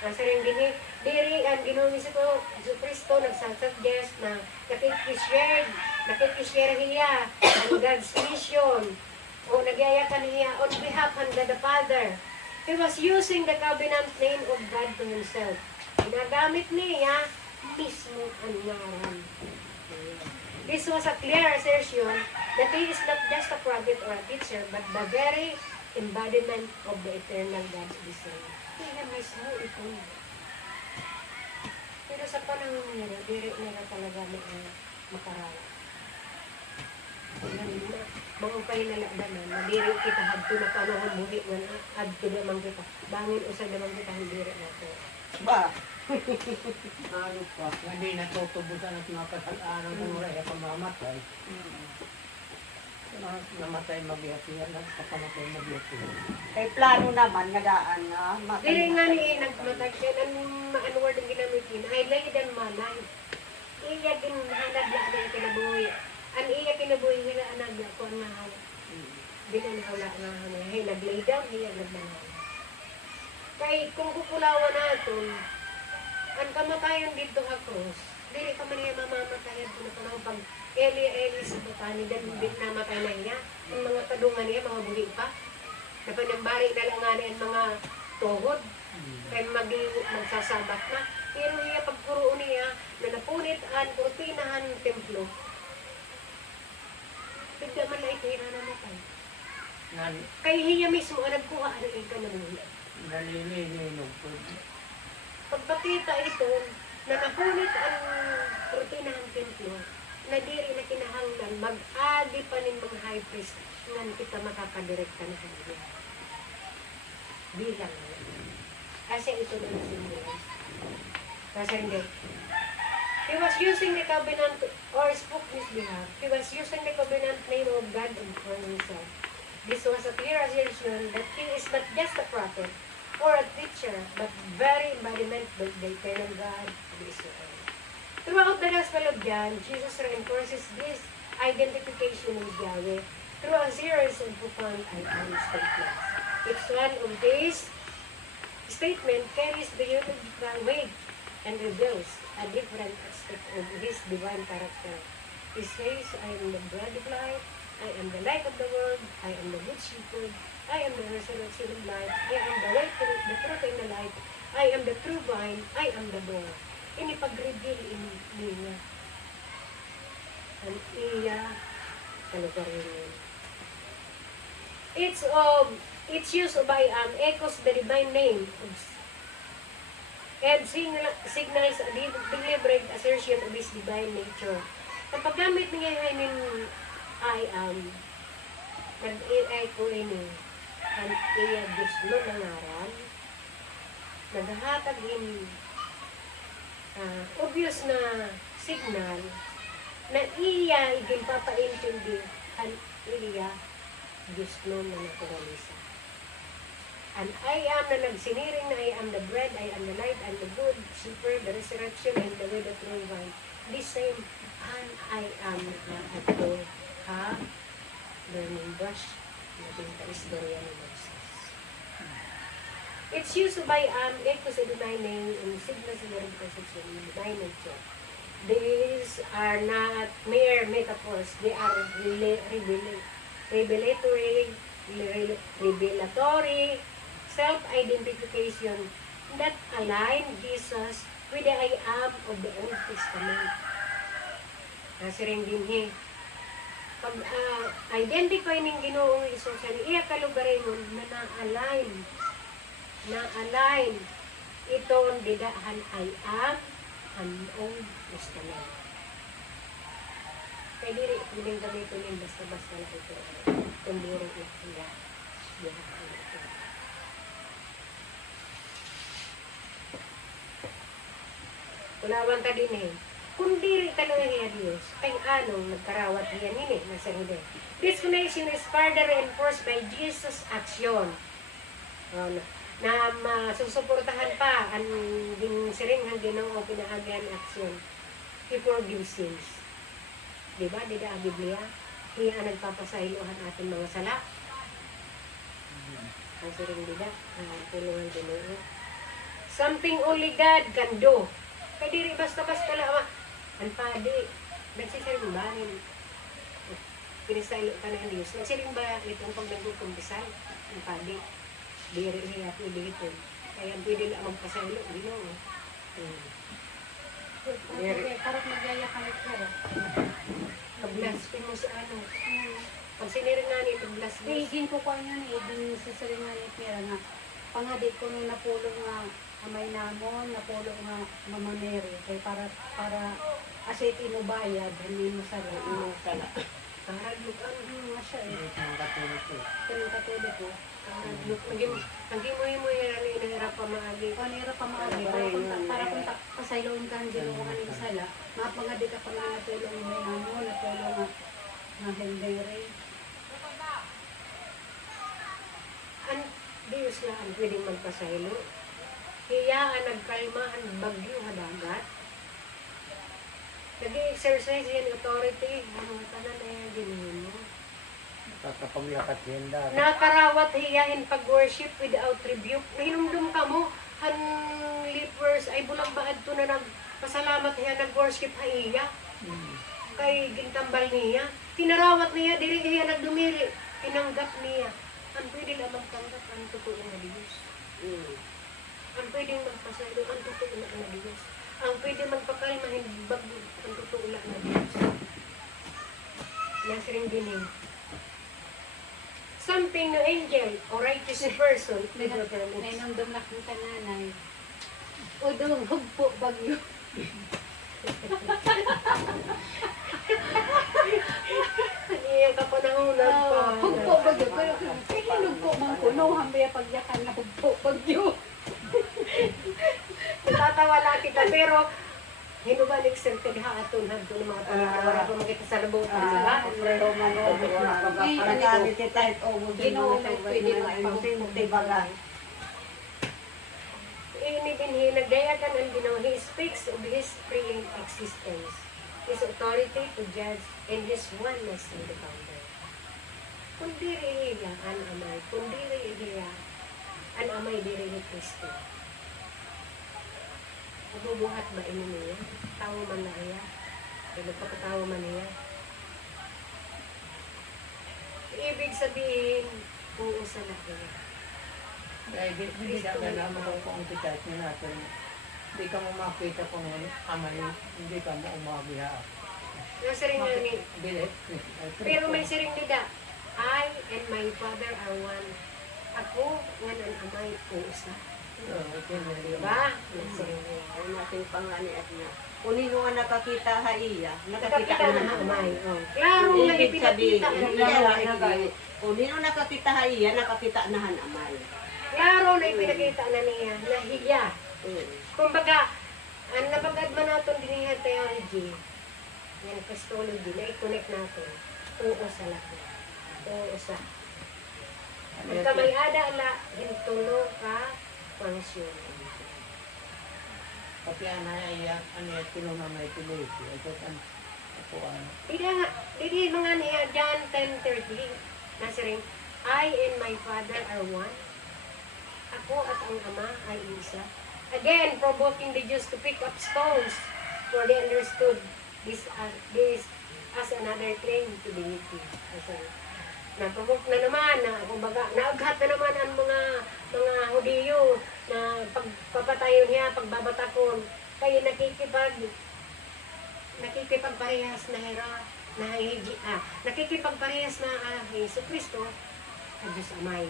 Nasa rin diri ang Ginoong Jesu Cristo nagsasuggest na nakikishare hiya ang God's mission o nagyayakan hiya on behalf of God the Father. He was using the covenant name of God to himself. Ginagamit niya mismo ang ngaran. This was a clear assertion that he is not just a prophet or a teacher, but the very embodiment of the eternal God is saying. Kaya mismo ito. Pero sa panahon nila, diri nila talaga makarawa. Mga pahinalagdanan, madiri kita hadto na panahon buhi nga na, hadto naman kita. Bangin usay naman kita, hindi rin ako. Ba? Ano pa, hindi natutubusan at mga kasalanan kung wala yung pamamatay. Namatay mabiyasihan, nagpakamatay mabiyasihan. Kay plano naman, nadaan na. Diri nga ni nagmatag siya, ang word ang ginamitin, ay laid and malay. Iya din hanad lang ang kinabuhi. Ang iya kinabuhi nila anag lang ko ang nahawa. Binanahawla nga hana. Hey, naglay down, iya nagmanahawa. Kay kung kupulawan natin, ang kamatayan dito sa krus, dili ka man niya mamamatayan kung napanahon pag Eli sa butani, dan namatay na niya. Ang mga kadungan niya, mga buhi pa. Napanambari na lang nga niya ang mga tuhod. Kaya magsasabat na. Pero niya pagpuroon niya, na napunit ang kurtinahan ng templo. Bigla man na itira na naman. Kaya hiya mismo ang nagkuha ng ika na mula. Nalilinog po. Pagpakita ito, na napunit ang rutinahan templo, na diri na kinahanglan, mag-agi pa nin mga high priest, nga kita makakadirekta na kanya. Bilang na. Kasi ito na yung symbolize. Kasi hindi. He was using the covenant, or spoke his behalf. He was using the covenant name of God and for himself. This was a clear assertion that he is not just a prophet or a teacher, but very embodiment of the eternal God of Israel. Throughout the Gospel of John, Jesus reinforces this identification with Yahweh through a series of profound I am statements. Each one of these statements carries the theological weight and reveals a different aspect of his divine character. He says, I am the bread of life, I am the light of the world, I am the good shepherd, I am the resurrection of life, I am the way, the truth, and the light, I am the true vine, I am the door. Inipag-reveal niya. Ang iya, kalugarin niya. Its use of I am echoes the divine name and signals a deliberate assertion of his divine nature. Ang paggamit niya ng I am, nag-echo ini, ang iya Diyos no nangaral, naghahatag in obvious na signal na iya iginpapaintindi ang iya Diyos no na naturalisa. And I am na nagsiniring na I am the bread, I am the light, and the good shepherd, the resurrection, and the way, the true vine. This same and I am ato ha burning bush na pinaka-istorya ni Moses. Its use of I am echoes the divine name and signals the representation of divine nature. These are not mere metaphors, they are revelatory self-identification that align Jesus with the I am of the Old Testament. Kasi rin din pag identify ng Ginoong Hesus sa iya kalugarin mo na na-align ito ang didahan I am ang Old Testament. Kaya diri, piling gamito din basta-basta na ito. Tumuro na sila. Didahan ito. Ulawan ta din kung diri talaga niya Diyos, kay anong nagkarawat niya nini, nasa hindi. This connection is further reinforced by Jesus' action. Na masusuportahan pa ang siringhang Ginoo pinaagyan action. He forgives sins. Diba? Dida ang Biblia? Hiya ang nagpapasailuhan ating mga sala. Ang siring dida, tulungan Ginoo. Something only God can do. Kaya diri basta-basta lang, ang padi, nagsisimba rin. Pinasailo ka ng Diyos. Nagsisimba itong pag nagkukumpisal, ang padi. Diri siya pwede ito. Kaya pwede lang magpasailo, Ginoo. Parang magyayakalit ko. Pag-blaspheme mo sa ano. Pag sinirin nga ni pag-blaspheme. Higin ko ko niya ni din sa sarili nga ni Pera nga. Pangadi ko nung napulong nga amay namon, napulong nga Mama Mary. Kaya para asit inubayad, hindi mo sala. Karaglukan. Nga siya Ang katulad ko. Kanang katulad ko. Naging mo yan inahirap pa maagi. Panira pa maagi. Para kung pasayloon ka hindi mo ka nila sala. Mapangadi ka pa nga natulong amay namon, natulong nga Henry. Ang Diyos lang ang pwedeng magpasaylo. Hiya ang nagkalma ang bagyo hadagat. Nag-exercise yan authority. Ano nga tanan na yan ginahin mo. Kakapagyakat yenda. Nakarawat hiyahin pag-worship without rebuke. Hinumdum ka mo, han lepers ay bulang baad to na nagpasalamat hiya nag-worship hiya. Kay gintambal niya. Tinarawat niya, diri hiya nagdumiri. Tinanggap niya. Ang pwede lang magtanggap ang totoo na Diyos. Ang pwedeng magpasalo ang totoo na Diyos. Ang pwede magpakalma hindi bago ang totoo na Diyos. Nasiring dining. Something no angel or righteous person never permits. May nang dumlak ng kananay. Udong hugpo bagyo. Iyang kapanahonan pa. Hugpo ba yun? Pero hinugpo man ko, no, hambaya pagyakan na hugpo pag yun. Natatawa lang kita, pero hinubalik sa aton hadto ng mga pangalan. Wala pa makita sa labutan sila. Pero manood na pagkakalagani si Tahit Ogo. Ginoo, pwede Simti baga. Ini binhi, nagdayakan ang Ginoo. He speaks of His pre-existence, His authority to judge, and His oneness in the founder. Kung diri iya an amay, kung diri iya an amay diri ni Kristo. Mabubuhat ba ini niya? Tawo man na iya. Kaya nagpapatawa man niya. Ibig sabihin, uusa na iya. Kaya hindi na naman kung kita natin. Hindi ka mo makita kung amay, hindi ka mo umagiha. Nasa rin nga ni, Bilit. pero may siring nida, I and my Father are one. Ako, nga ng amay, uusa. Diba? Nasa rin niya. Ay nating pangani at na. Kung nino nga nakakita ha iya, nakakita Nakakita na na amay. amay. Oh. Klaro nga Ibig sabihin, ipinakita na kung nino nakakita ha iya, nakakita na han amay. Klaro na ipinakita na niya, na hiya. Mm. Kumbaga, ang napagad man natin din yung theology, yung Christology, na i-connect natin. Oo sa lahat. Oo sa. Pagka may ada-ala, hintulo ka, function. Kapya na iya, ano yung tinunang na ipilisi. Ito kan, ako ano. Didi mga niya, John 10:30, nasa rin, I and my Father are one. Ako at ang Ama ay isa. Again, provoking the Jews to pick up stones, for they understood this as another claim to deity. Kasi, naprovoke na naman, na, kumbaga, naaghat na naman ang mga Hudiyo na pagpapatayon niya, pagbabatakon. Kaya nakikipagparehas na nakikipagparehas na Jesu Kristo ang Diyos Amay.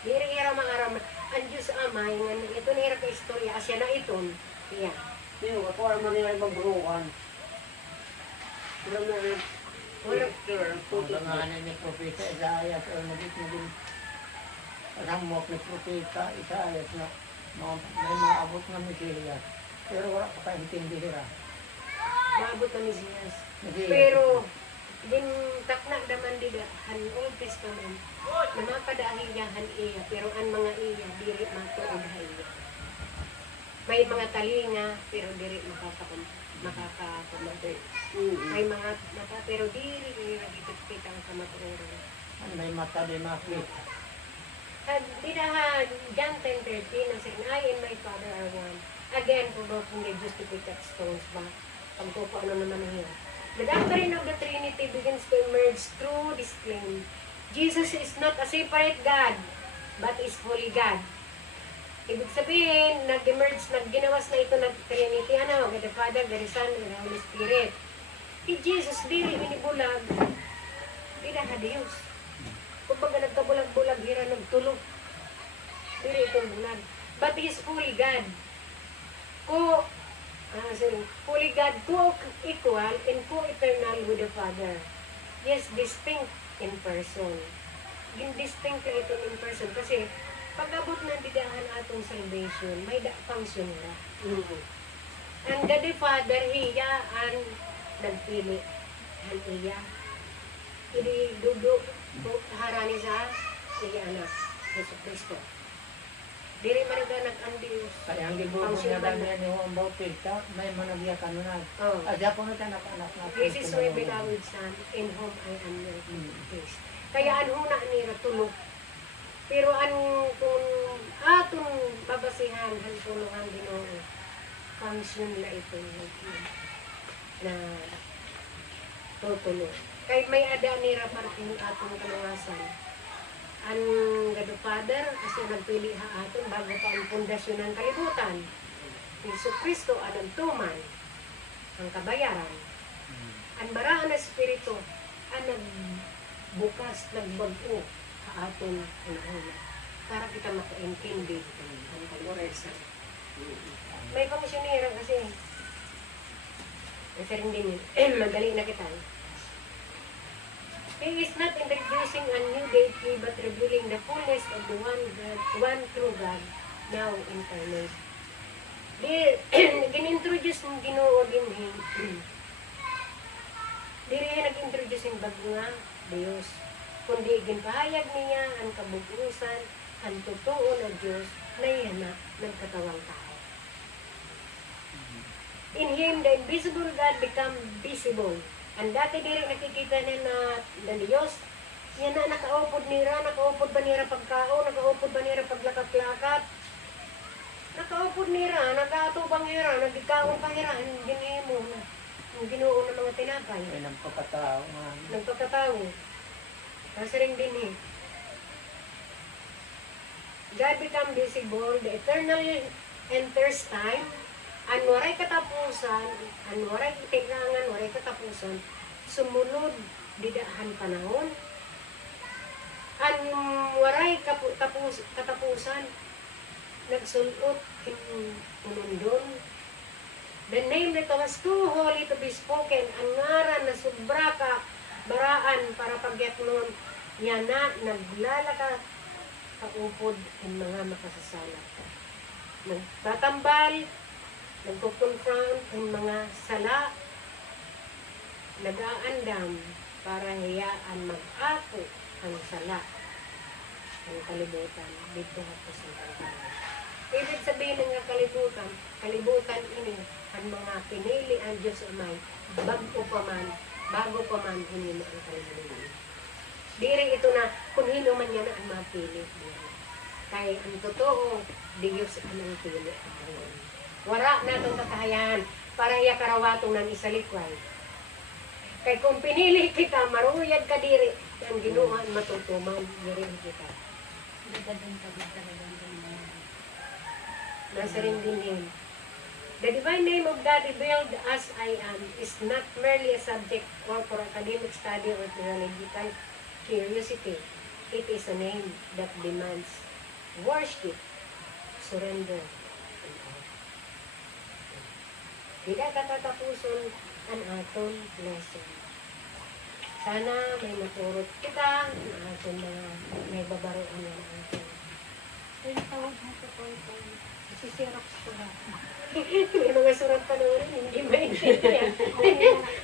Diri-ira mga aram, ang Diyos Amay, ito nira ka istorya, asya na iton, iya. Sino, ako ang manila magburuan. Wala na rin. Wala. Ang pangalan ni Propeta Isaias, o naging ramok ni Propeta Isaias na may maabot na Mesiyas. Pero wala pa kaintindi nila. Maabot ang Mesiyas. Mesiyas. Pero, din takna naman dida, han Old Testament, na mapadahiyahan iya, pero ang mga iya, diri matuod iya. May mga talinga, pero diri makakapamatay. May mga mata, pero diri nagkikita ang kamatuoran. Ano, may mata di makita. At dinahan, John 10:13, na saying, I and my Father are one. Again, provoking the Jews to pick up stones ba? Pagkupo ano naman niya. The doctrine of the Trinity begins to emerge through this claim. Jesus is not a separate God, but is fully God. Ibig sabihin, nagginawas na ito ng Trinity, the Father, the Son, and the Holy Spirit. Si Jesus, dili, inibulag, di na Diyos. Kumbaga nagkabulag-bulag, hira nagtulog. Dili itong bulag. But He is fully God. Fully God, co-equal and co-eternal with the Father. Yes, distinct in person. Yung distinct na ito in person kasi pag-abot na didahan atong salvation, may function na. Ang God the Father, Hiya, ang nagpili. Ang Iya. Hindi harani sa Iya anak, Yesu Cristo. Diri man ang Diyos. Kaya ang liburo niya ganyan ni Juan Bautista, may managyakan na. Oh. Adya po na anak-anak na. This is my beloved Son, in whom I am well pleased. Kaya ano na nira tulog. Pero kung atong babasihan, ang tulungan Ginoo, function na ito na tutulog. Kaya may ada nira para kung atong kaluwasan. Ang God the Father, kasi nagpili aton bago pa ang pundasyon ng kalibutan. Yesu Kristo, ang tuman, ang kabayaran. Ang baraan na Espiritu, ang nagbukas, nagbago aton unahuna para kita makaintindi ang kaloresa. May pangsyonera kasi Kasi rin din yun. Madali na kita. He is not introducing a new deity but revealing the fullness of the one true God now incarnate. Ginintroduce ng Ginoo din diri nag-introduce yung bago nga Diyos. Kundi ginpahayag niya ang kabubusan, ang totoo na Diyos na iyan na nagkatawang tao. In Him, the invisible God become visible. Ang dati diri nakikita niya na Diyos, yan na nakaupod nira, nakaupod ba nira pagkao, nakaupod ba nira paglakat-lakat, nakaupod nira, nag-atubang nira, nagikaon pa nira, ang ginimo na, ang Ginoo ng mga tinapay. Ay, ng pagkatao nga. Nagpagkatao. Kasi rin din God become visible, the eternal enters time, ang waray katapusan, ang waray tigangan, waray katapusan, sumunod didahan panahon, ang waray katapusan, nagsulot inundon. The name that was too holy to be spoken, ang ngaran na sobra ka, baraan para pagyat nun, yan na, naglalaka, kaupod ang mga makasasala. Nagtatambal, nagko-confront ang mga sala, nag-aandam para hayaan mag-ako ang sala, ang kalibutan, dito ako sa kalibutan. Ibig sabihin ng kalibutan ini, ang mga pinili ang Diyos Amay, bago pa man hindi mo ang kalibutan. Diri ito na, kung hino man yan ang mapili. Kaya ang totoo, Diyos ang pili. Wala na itong kakayahan para iya karawatong ng isalikway. Kaya kung pinili kita, maruyag ka diri, ang ginuhan matutuman, diri kita. Nasa rin din yun. The divine name of God revealed as I am is not merely a subject or for academic study or theological curiosity. It is a name that demands worship, surrender, and all. Tidak katatapuson ang aton lesson. Sana may maturot kita ang aton mga may babaroon ng aton. Ay, tawag mo ko po. Sisirox ko na. May mga surat pa noon, hindi maintindihan.